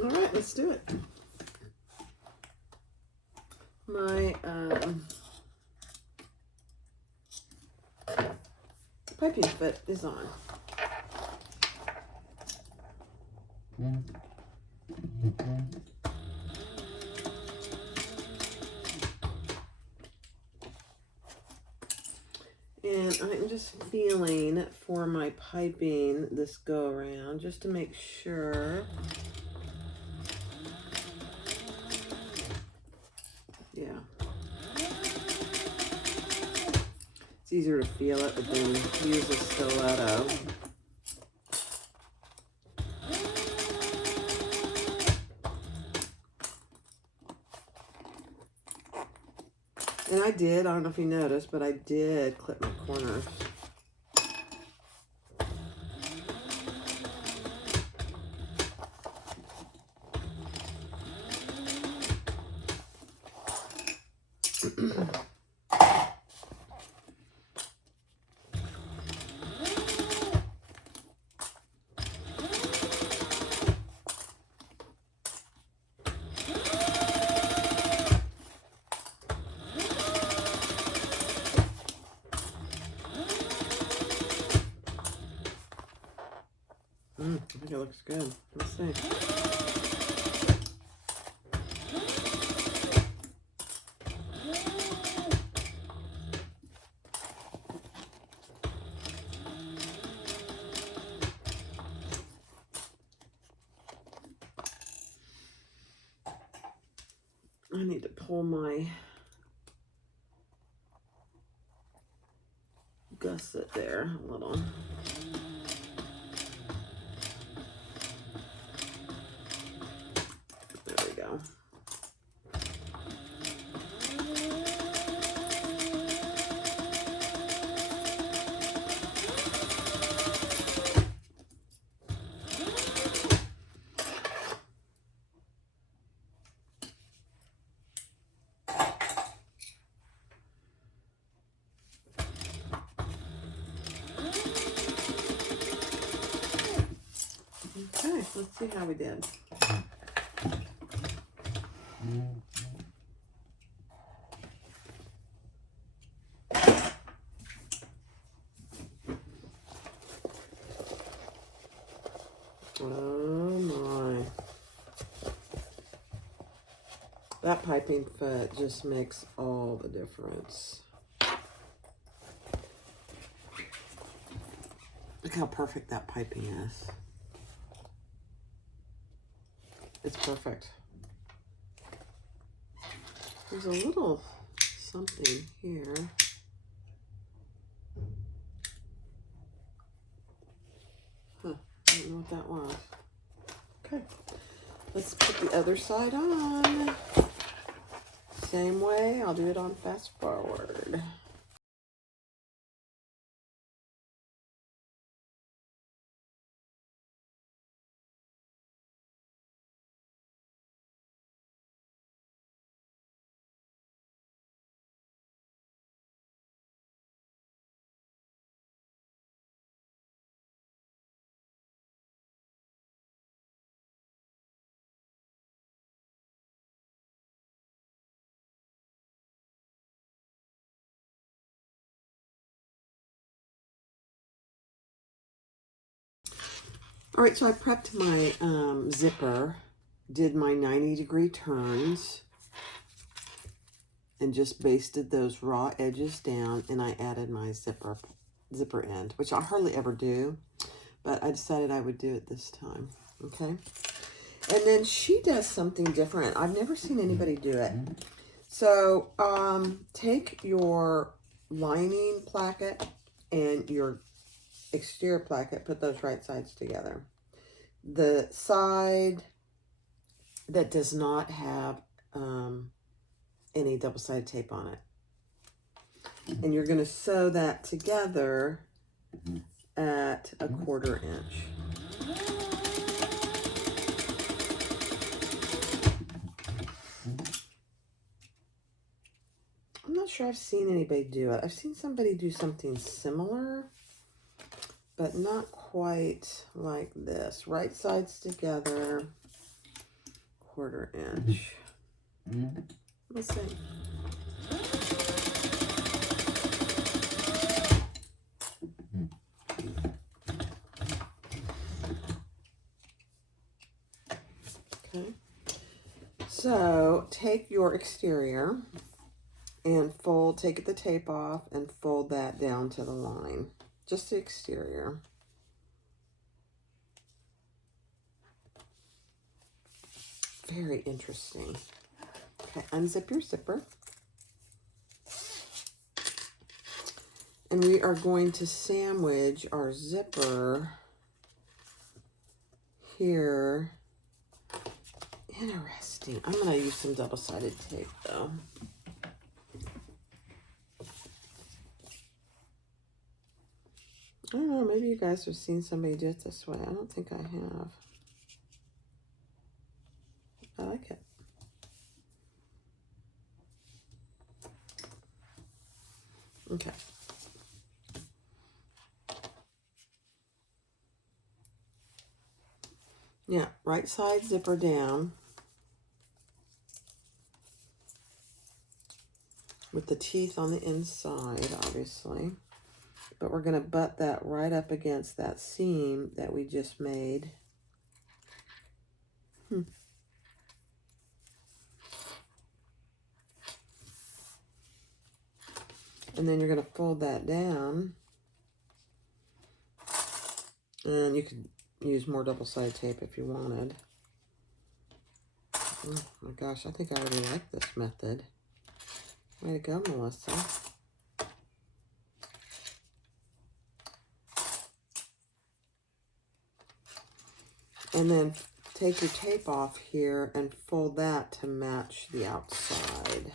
All right, let's do it. My piping foot is on. And I'm just feeling for my piping this go around just to make sure. Yeah. It's easier to feel it, but then use a stiletto. And I don't know if you noticed, but I did clip my corners. I think it looks good. Let's see. I need to pull my gusset there a little. There we go. Okay, let's see how we did. Oh my. That piping foot just makes all the difference. Look how perfect that piping is. It's perfect. There's a little something here. Huh, I don't know what that was. Okay, let's put the other side on. Same way, I'll do it on fast forward. All right, so I prepped my zipper, did my 90-degree turns, and just basted those raw edges down, and I added my zipper end, which I hardly ever do, but I decided I would do it this time, okay? And then she does something different. I've never seen anybody do it. So take your lining placket and your exterior placket, put those right sides together. The side that does not have any double-sided tape on it. And you're going to sew that together at 1/4 inch. I'm not sure I've seen anybody do it. I've seen somebody do something similar, but not quite like this. Right sides together. 3/4 inch. Let's see. Okay. So take your exterior and fold, take the tape off and fold that down to the line. Just the exterior. Very interesting. Okay, unzip your zipper. And we are going to sandwich our zipper here. Interesting. I'm going to use some double-sided tape though. I don't know, maybe you guys have seen somebody do it this way. I don't think I have. I like it. Okay. Yeah, right side zipper down with the teeth on the inside, obviously. But we're going to butt that right up against that seam that we just made. And then you're going to fold that down. And you could use more double-sided tape if you wanted. Oh my gosh, I think I already like this method. Way to go, Melissa. And then take your tape off here and fold that to match the outside.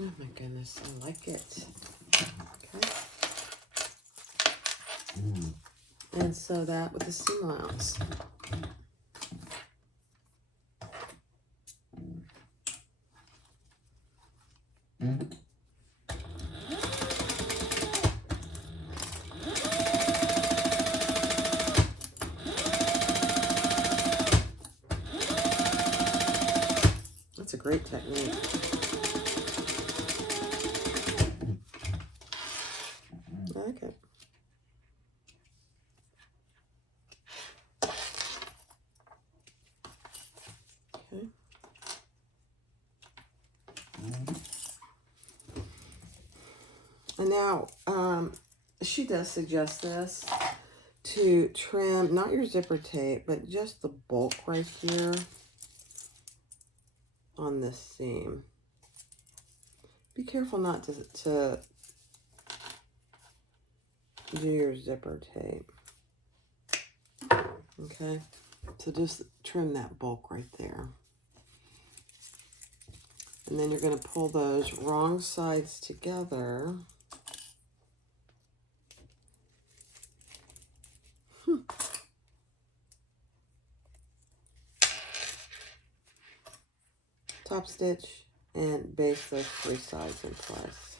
Oh my goodness, I like it. Okay. And sew that with the seam allowance. That's a great technique. I like it. Okay. And now, she does suggest this to trim, not your zipper tape, but just the bulk right here on this seam. Be careful not to do your zipper tape. Okay, so just trim that bulk right there. And then you're going to pull those wrong sides together. Top stitch and baste those 3 sides in place.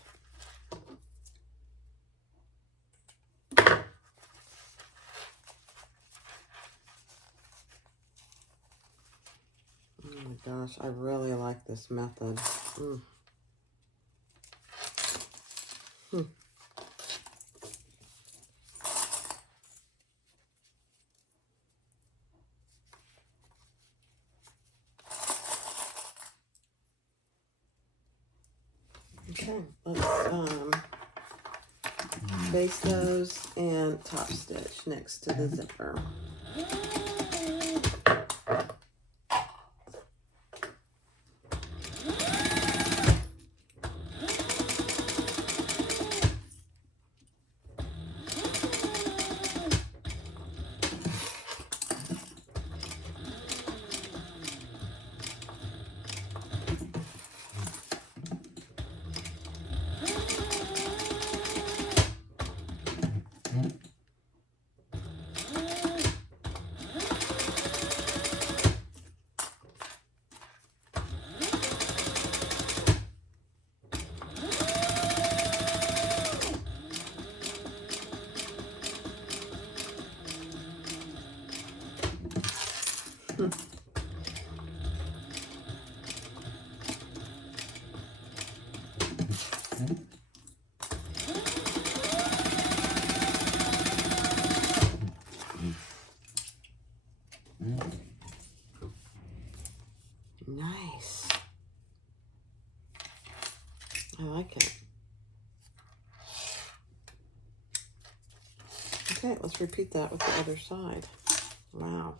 Oh my gosh, I really like this method. Okay, let's baste those and top stitch next to the zipper. I like it. Okay, let's repeat that with the other side. Wow.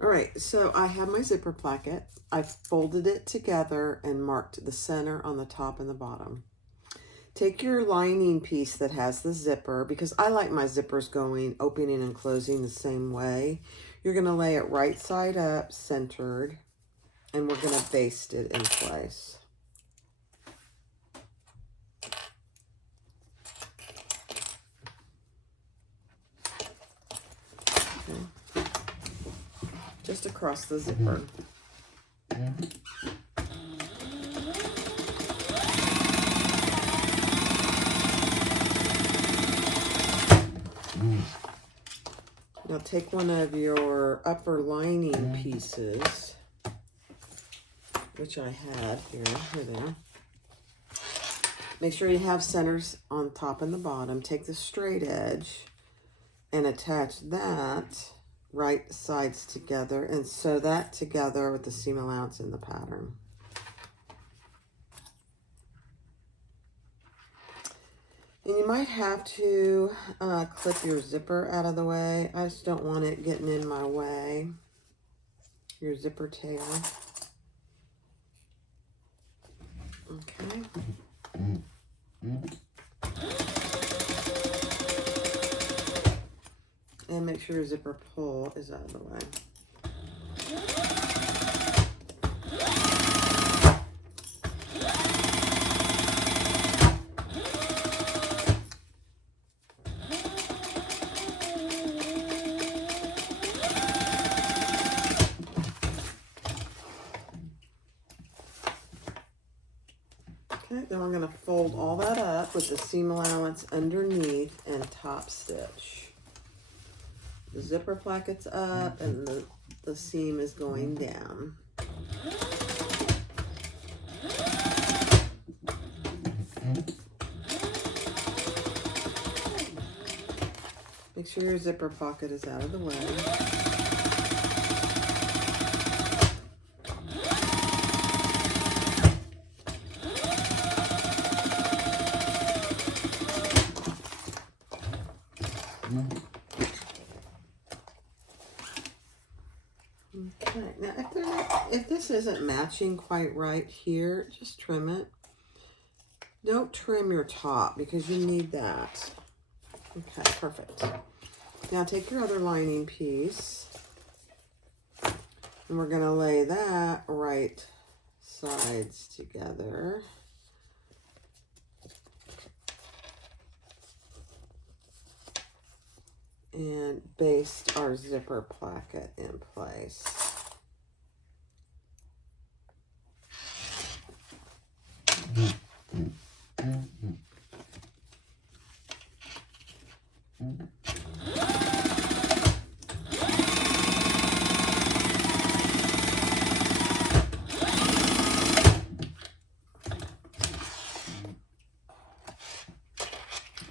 All right, so I have my zipper placket. I folded it together and marked the center on the top and the bottom. Take your lining piece that has the zipper, because I like my zippers going, opening and closing the same way. You're gonna lay it right side up, centered, and we're gonna baste it in place. Okay. Just across the zipper. Now take one of your upper lining pieces, which I had here, there. Make sure you have centers on top and the bottom. Take the straight edge and attach that right sides together and sew that together with the seam allowance in the pattern. And you might have to clip your zipper out of the way. I just don't want it getting in my way. Your zipper tail. Okay. And make sure your zipper pull is out of the way. Okay, then we're going to fold all that up with the seam allowance underneath and top stitch. The zipper placket's up and the seam is going down. Make sure your zipper pocket is out of the way. Okay, now if this isn't matching quite right here, just trim it. Don't trim your top because you need that. Okay, perfect. Now take your other lining piece and we're going to lay that right sides together. And baste our zipper placket in place.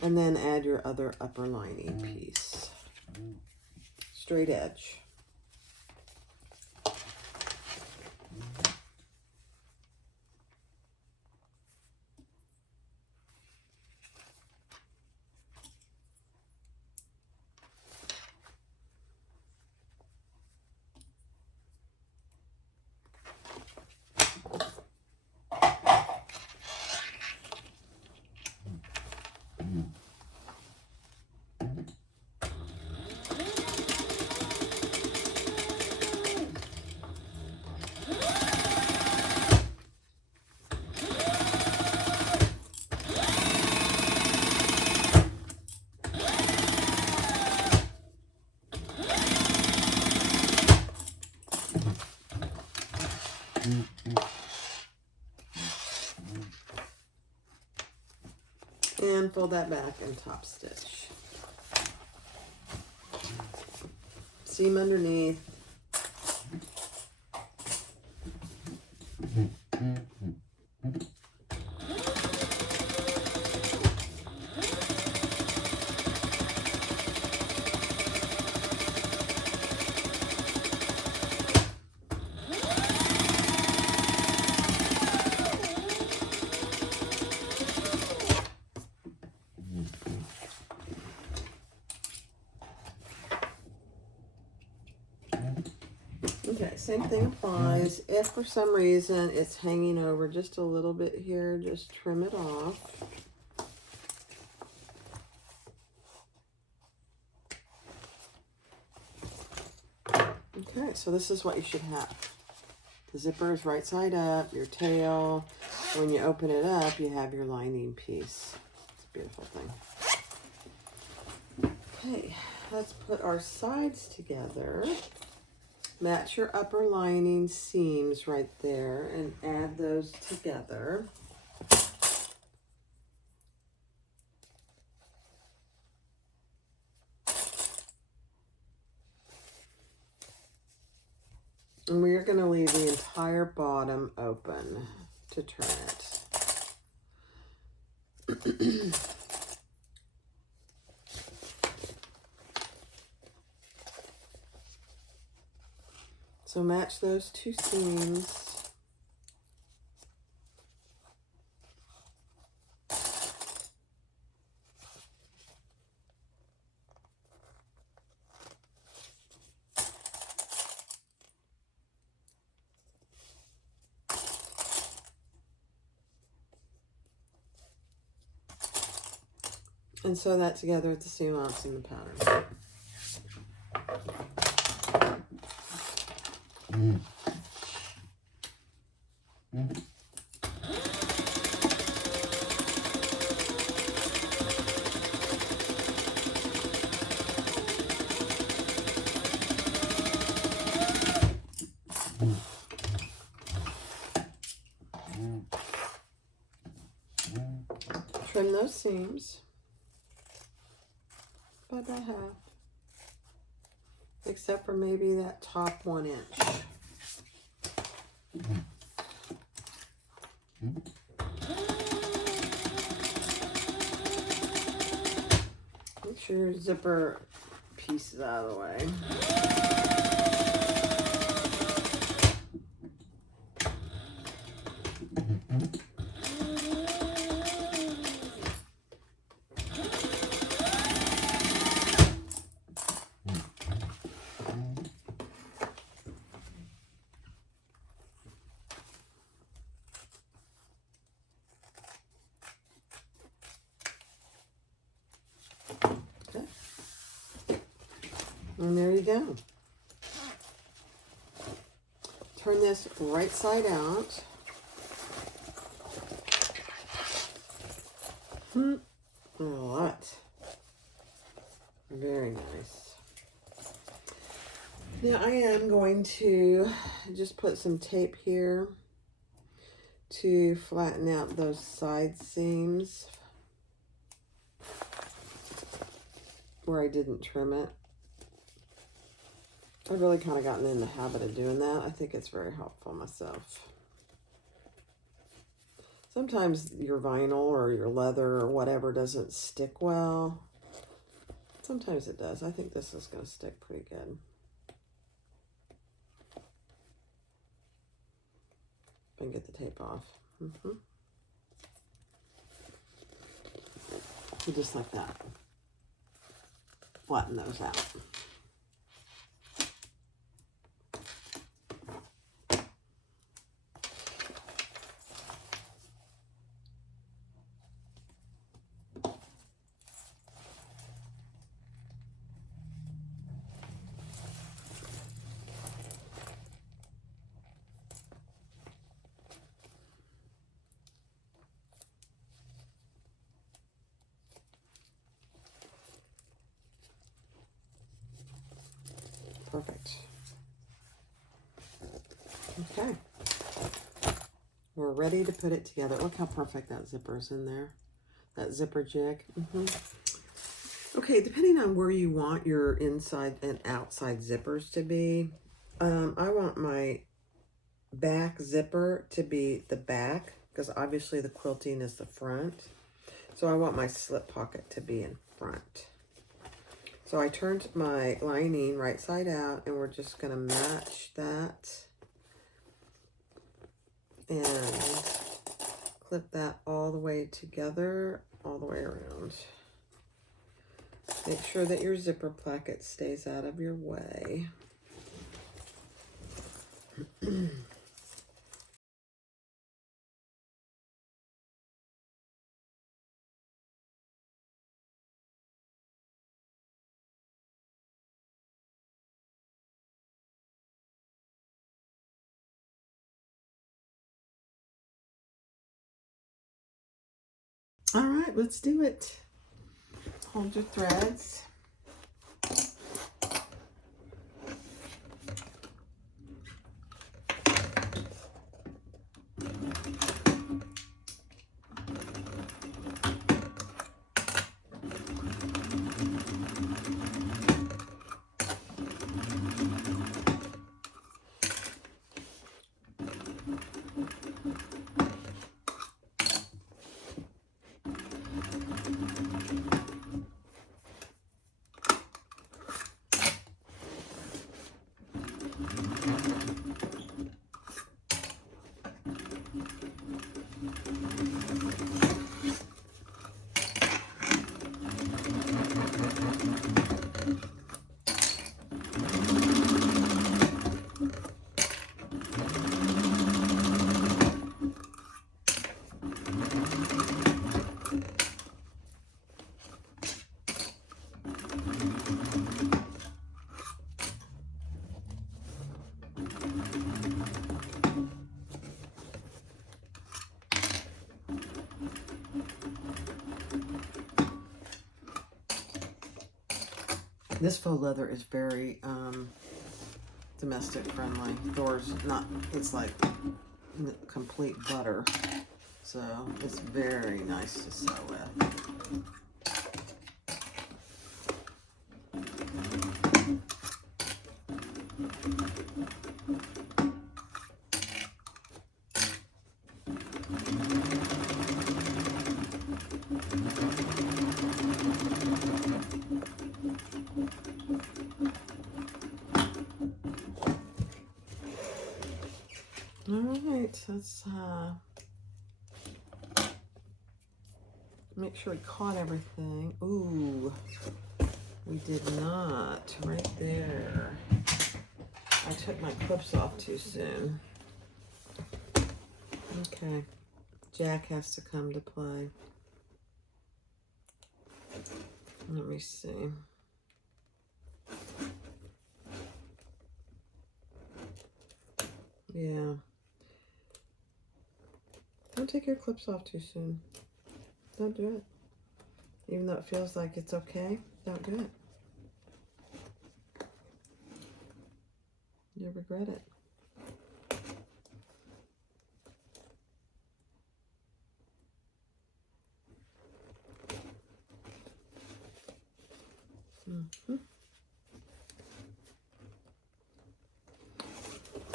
And then add your other upper lining piece. Straight edge. And fold that back and top stitch. Seam underneath. Okay, same thing applies. If for some reason it's hanging over just a little bit here, just trim it off. Okay, so this is what you should have. The zipper is right side up, your tail. When you open it up, you have your lining piece. It's a beautiful thing. Okay, let's put our sides together. Match your upper lining seams right there and add those together. And we're going to leave the entire bottom open to turn it. So match those two seams. And sew that together with the seam allowance in the pattern. Trim those seams about half, except for maybe that top 1 inch. Make sure your zipper piece is out of the way. And there you go. Turn this right side out. A lot. Very nice. Now I am going to just put some tape here to flatten out those side seams where I didn't trim it. I've really kind of gotten in the habit of doing that. I think it's very helpful myself. Sometimes your vinyl or your leather or whatever doesn't stick well. Sometimes it does. I think this is going to stick pretty good. If I can get the tape off. Just like that. Flatten those out. We're ready to put it together. Look how perfect that zipper's in there. That zipper jig. Okay, depending on where you want your inside and outside zippers to be, I want my back zipper to be the back, because obviously the quilting is the front. So I want my slip pocket to be in front. So I turned my lining right side out, and we're just going to match that and clip that all the way together, all the way around. Make sure that your zipper placket stays out of your way. All right, let's do it. Hold your threads. This faux leather is very domestic friendly. Thor's not, it's like complete butter. So it's very nice to sew with. All right, let's make sure we caught everything. Ooh, we did not, right there. I took my clips off too soon. Okay, Jack has to come to play. Let me see. Yeah. Don't take your clips off too soon. Don't do it. Even though it feels like it's okay, don't do it. You'll regret it.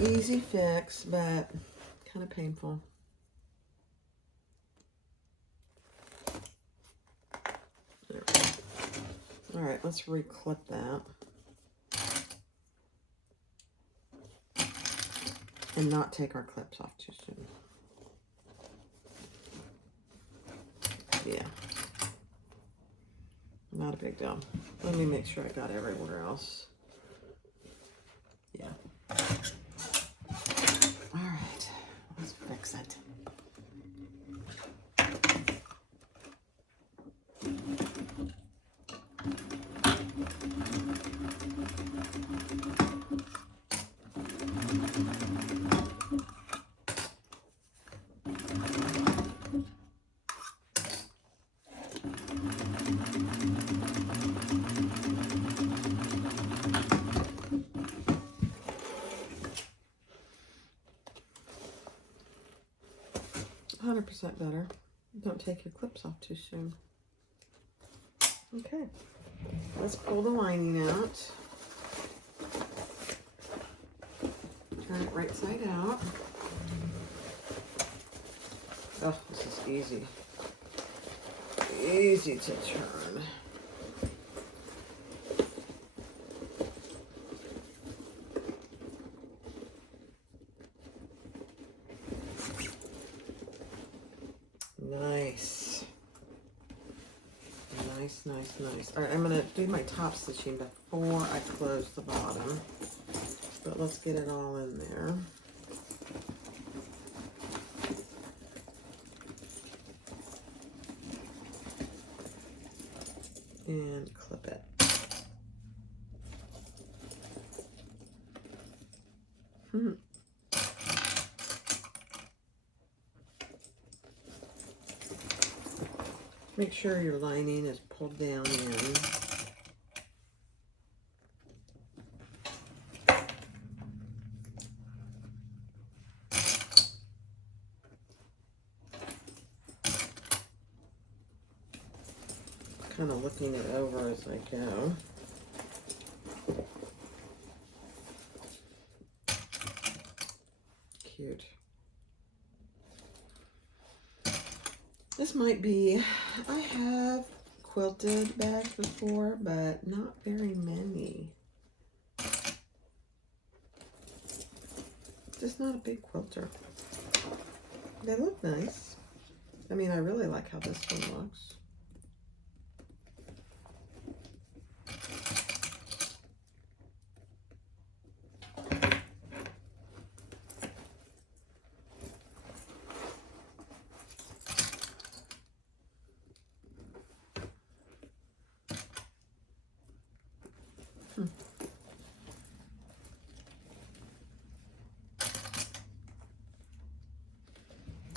Easy fix, but kind of painful. There we go. All right, let's reclip that. And not take our clips off too soon. Yeah. Not a big deal. Let me make sure I got everywhere else. Yeah. All right, let's fix it. 100% better. Don't take your clips off too soon. Okay, let's pull the lining out. Turn it right side out. Oh, this is easy. Easy to turn. Nice. Nice, nice, nice. All right, I'm going to do my top stitching before I close the bottom. But let's get it all in there. And clip it. Make sure your lining is pulled down in. Kind of looking it over as I go. Cute. This might be, I have quilted bags before, but not very many. Just not a big quilter. They look nice. I mean, I really like how this one looks.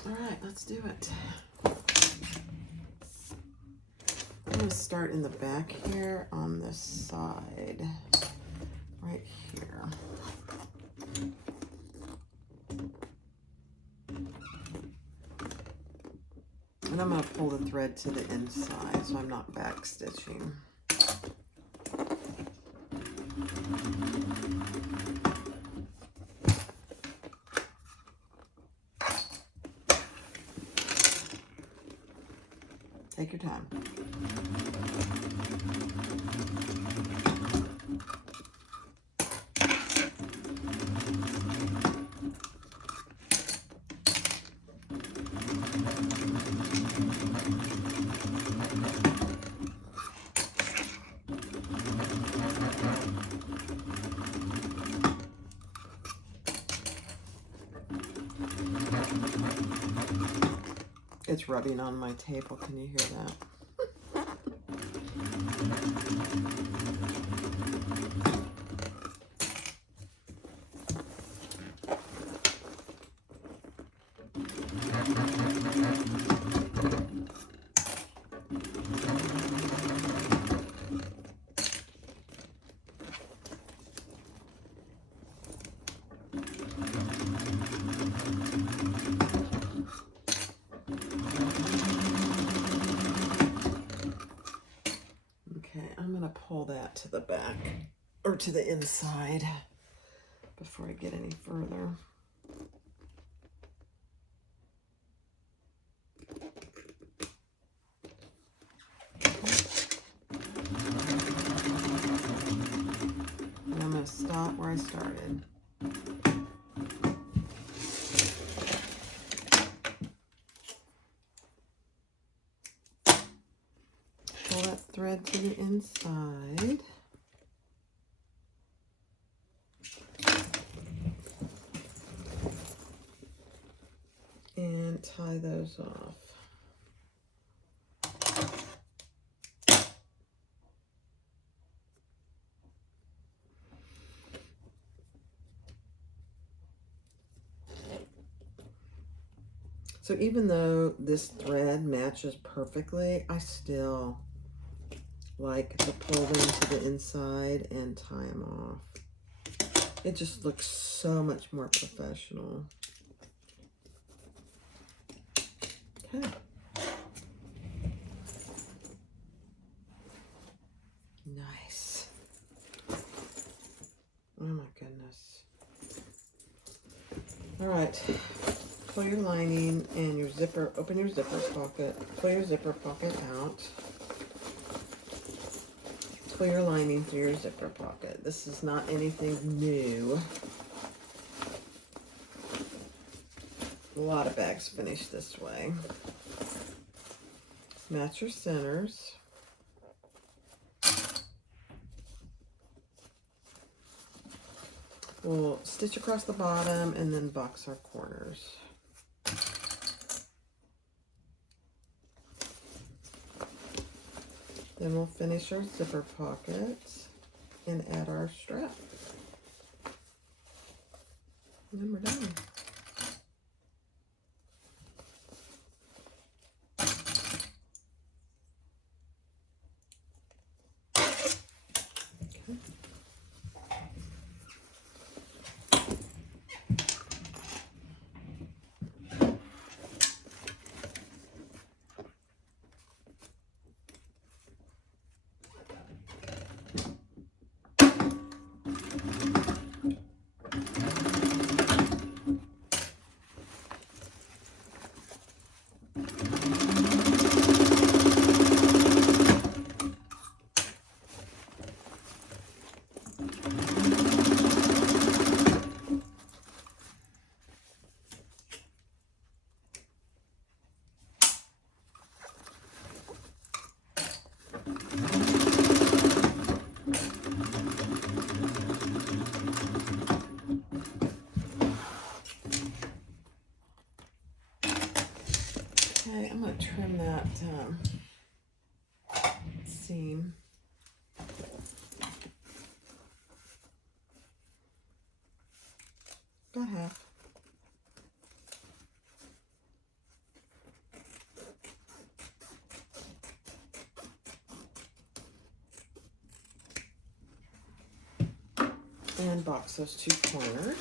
All right, let's do it. I'm going to start in the back here on this side, right here. And I'm going to pull the thread to the inside so I'm not back stitching. Take your time. It's rubbing on my table. Can you hear that? Pull that to the back or to the inside before I get any further. And I'm going to stop where I started. Pull that thread to the inside. And tie those off. So even though this thread matches perfectly, I still like to pull them to the inside and tie them off. It just looks so much more professional. Okay. Nice. Oh my goodness. All right. Pull your lining and your zipper, open your zipper pocket. Pull your zipper pocket out. Pull your lining through your zipper pocket. This is not anything new. A lot of bags finish this way. Match your centers. We'll stitch across the bottom and then box our corners. Then we'll finish our zipper pockets and add our strap. And then we're done. Okay, I'm going to trim that seam. About half. And box those two corners.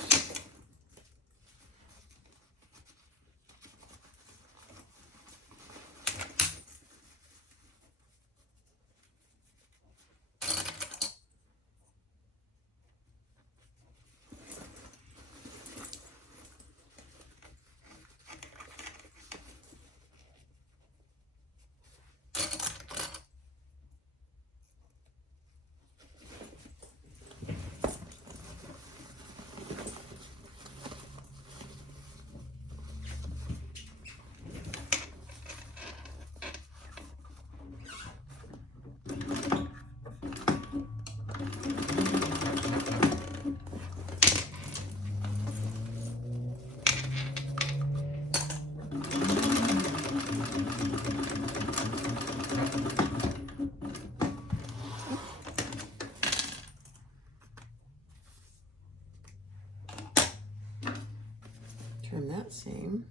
Trim that seam.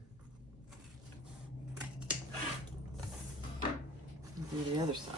Do the other side.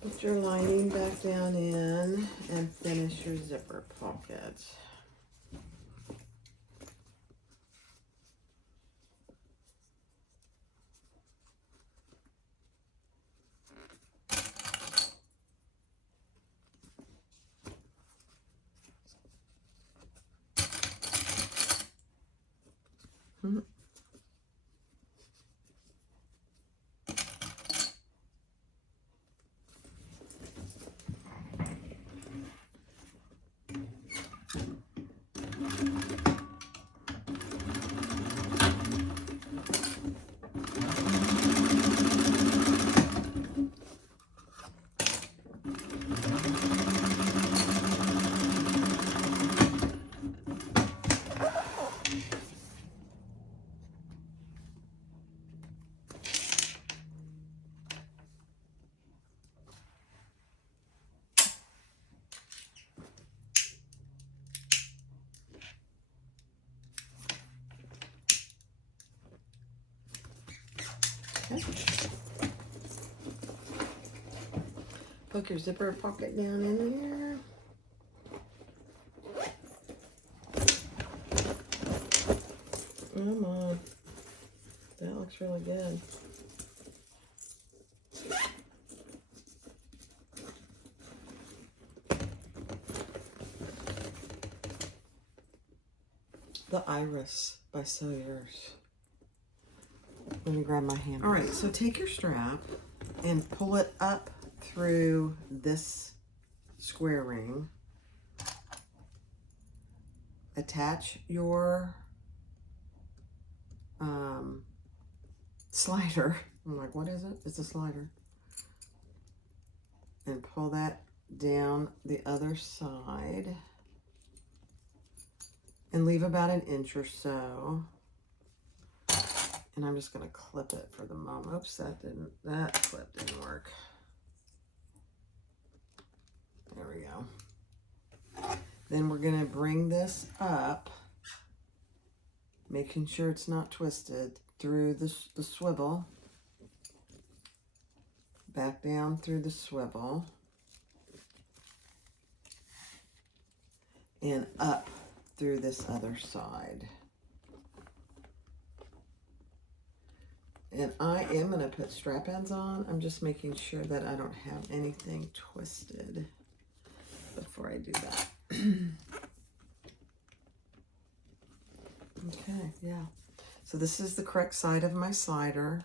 Put your lining back down in and finish your zipper pocket. Okay. Hook your zipper pocket down in there. Come on. That looks really good. The Iris by SewYours. Let me grab my hand. All right, so take your strap and pull it up through this square ring. Attach your slider. I'm like, what is it? It's a slider. And pull that down the other side. And leave about an inch or so. And I'm just going to clip it for the moment. Oops, that clip didn't work. There we go. Then we're going to bring this up, making sure it's not twisted, through the swivel. Back down through the swivel. And up through this other side. And I am going to put strap ends on. I'm just making sure that I don't have anything twisted before I do that. Okay, yeah. So this is the correct side of my slider.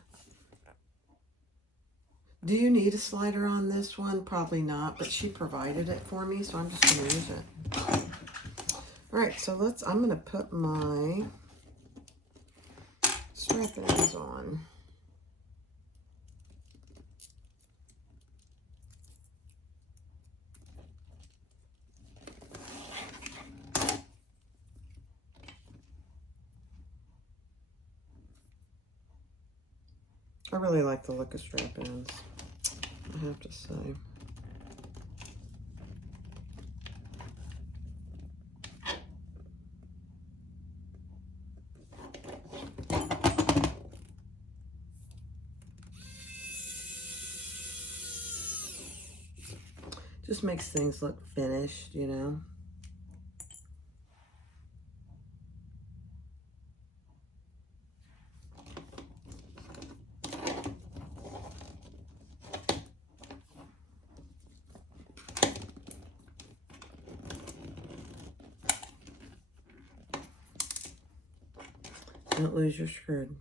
Do you need a slider on this one? Probably not, but she provided it for me, so I'm just going to use it. All right, so I'm going to put my strap ends on. I really like the look of strap ends, I have to say. Just makes things look finished, you know. Don't lose your screw.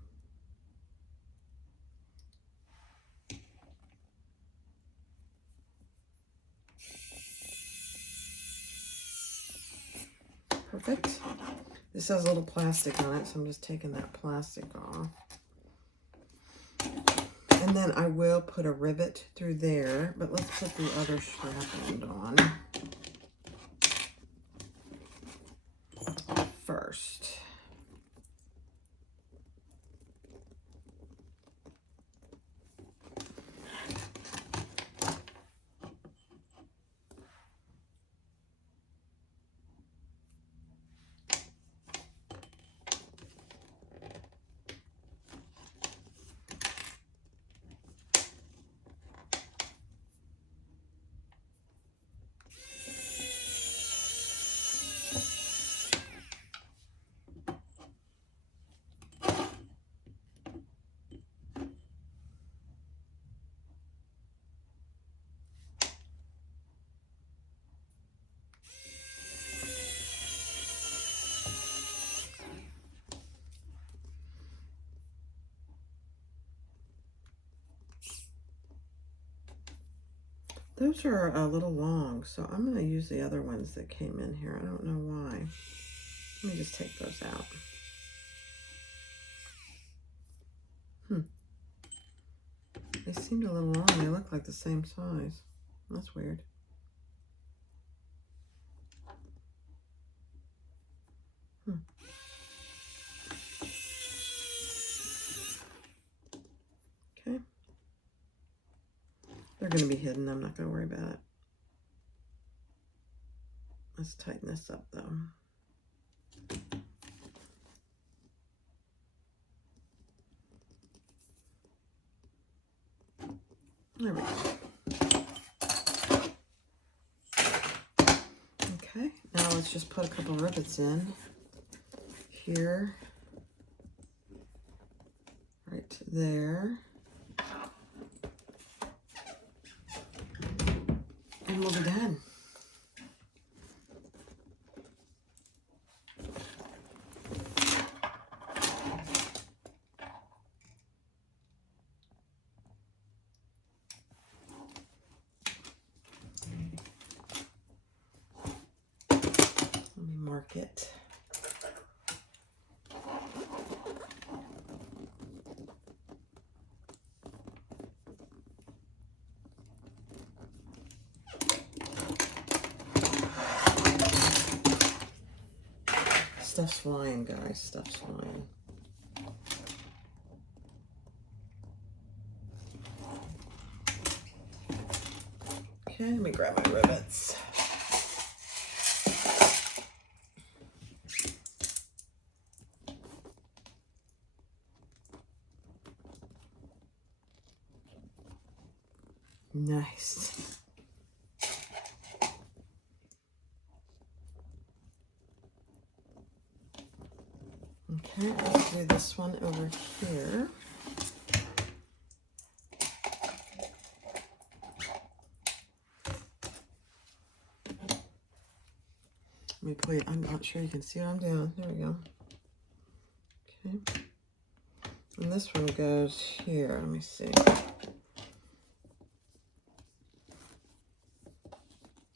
Perfect. This has a little plastic on it, so I'm just taking that plastic off. And then I will put a rivet through there, but let's put the other strap end on first. Those are a little long, so I'm going to use the other ones that came in here. I don't know why. Let me just take those out. They seemed a little long. They look like the same size. That's weird. Okay. They're going to be hidden. I'm not going to worry about it. Let's tighten this up, though. There we go. Okay, now let's just put a couple rivets in here, right there, and we'll be done. Let me mark it. Stuff's flying, guys. Stuff's flying. Okay, let me grab my rivets. Nice. Okay, let's do this one over here. Let me put it, I'm not sure you can see what I'm doing. There we go. Okay. And this one goes here. Let me see.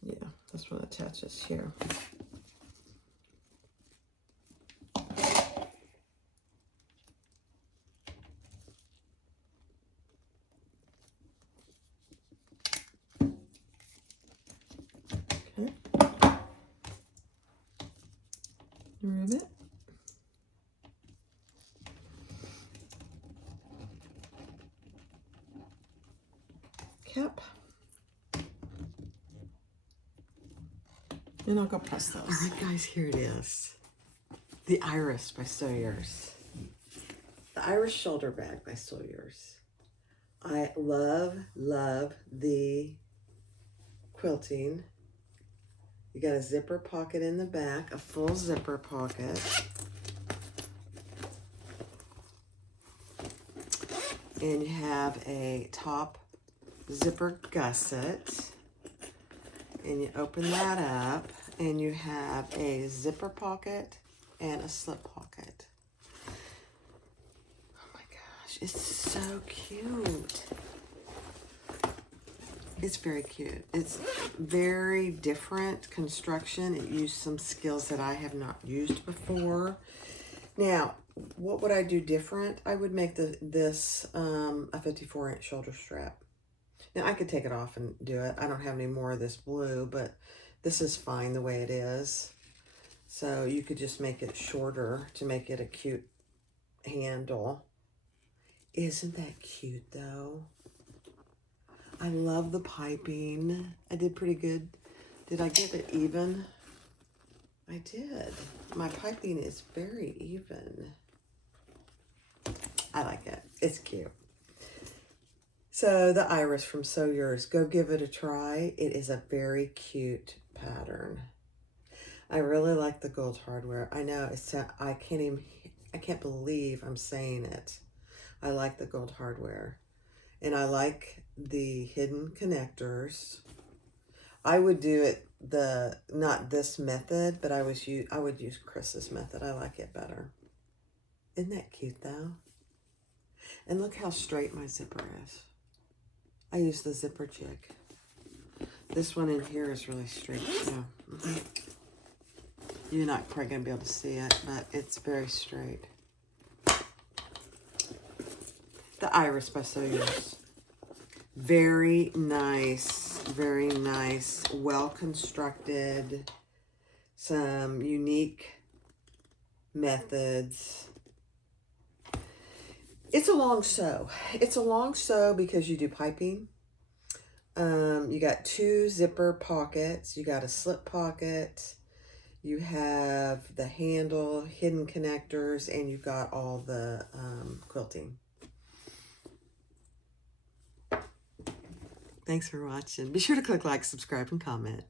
Yeah, this one attaches here. Okay. Rivet. Cap. And I'll go press those. All right, guys, here it is. The Iris by SewYours. The Iris shoulder bag by SewYours. I love, love the quilting. You got a zipper pocket in the back, a full zipper pocket. And you have a top zipper gusset. And you open that up and you have a zipper pocket and a slip pocket. Oh my gosh, it's so cute. It's very cute. It's very different construction. It used some skills that I have not used before. Now, what would I do different? I would make this a 54-inch shoulder strap. Now, I could take it off and do it. I don't have any more of this blue, but this is fine the way it is. So you could just make it shorter to make it a cute handle. Isn't that cute, though? I love the piping. I did pretty good. Did I get it even? I did. My piping is very even. I like it. It's cute. So the Iris from SewYours, go give it a try. It is a very cute pattern. I really like the gold hardware. I know it's I can't believe I'm saying it. I like the gold hardware, and I like the hidden connectors. I would do it not this method, but I would use Chris's method. I like it better. Isn't that cute though? And look how straight my zipper is. I use the zipper jig. This one in here is really straight too. You're not probably going to be able to see it, but it's very straight. The Iris by SewYours. Very nice, well constructed. Some unique methods. It's a long sew. It's a long sew because you do piping. You got 2 zipper pockets. You got a slip pocket. You have the handle, hidden connectors, and you've got all the quilting. Thanks for watching. Be sure to click like, subscribe, and comment.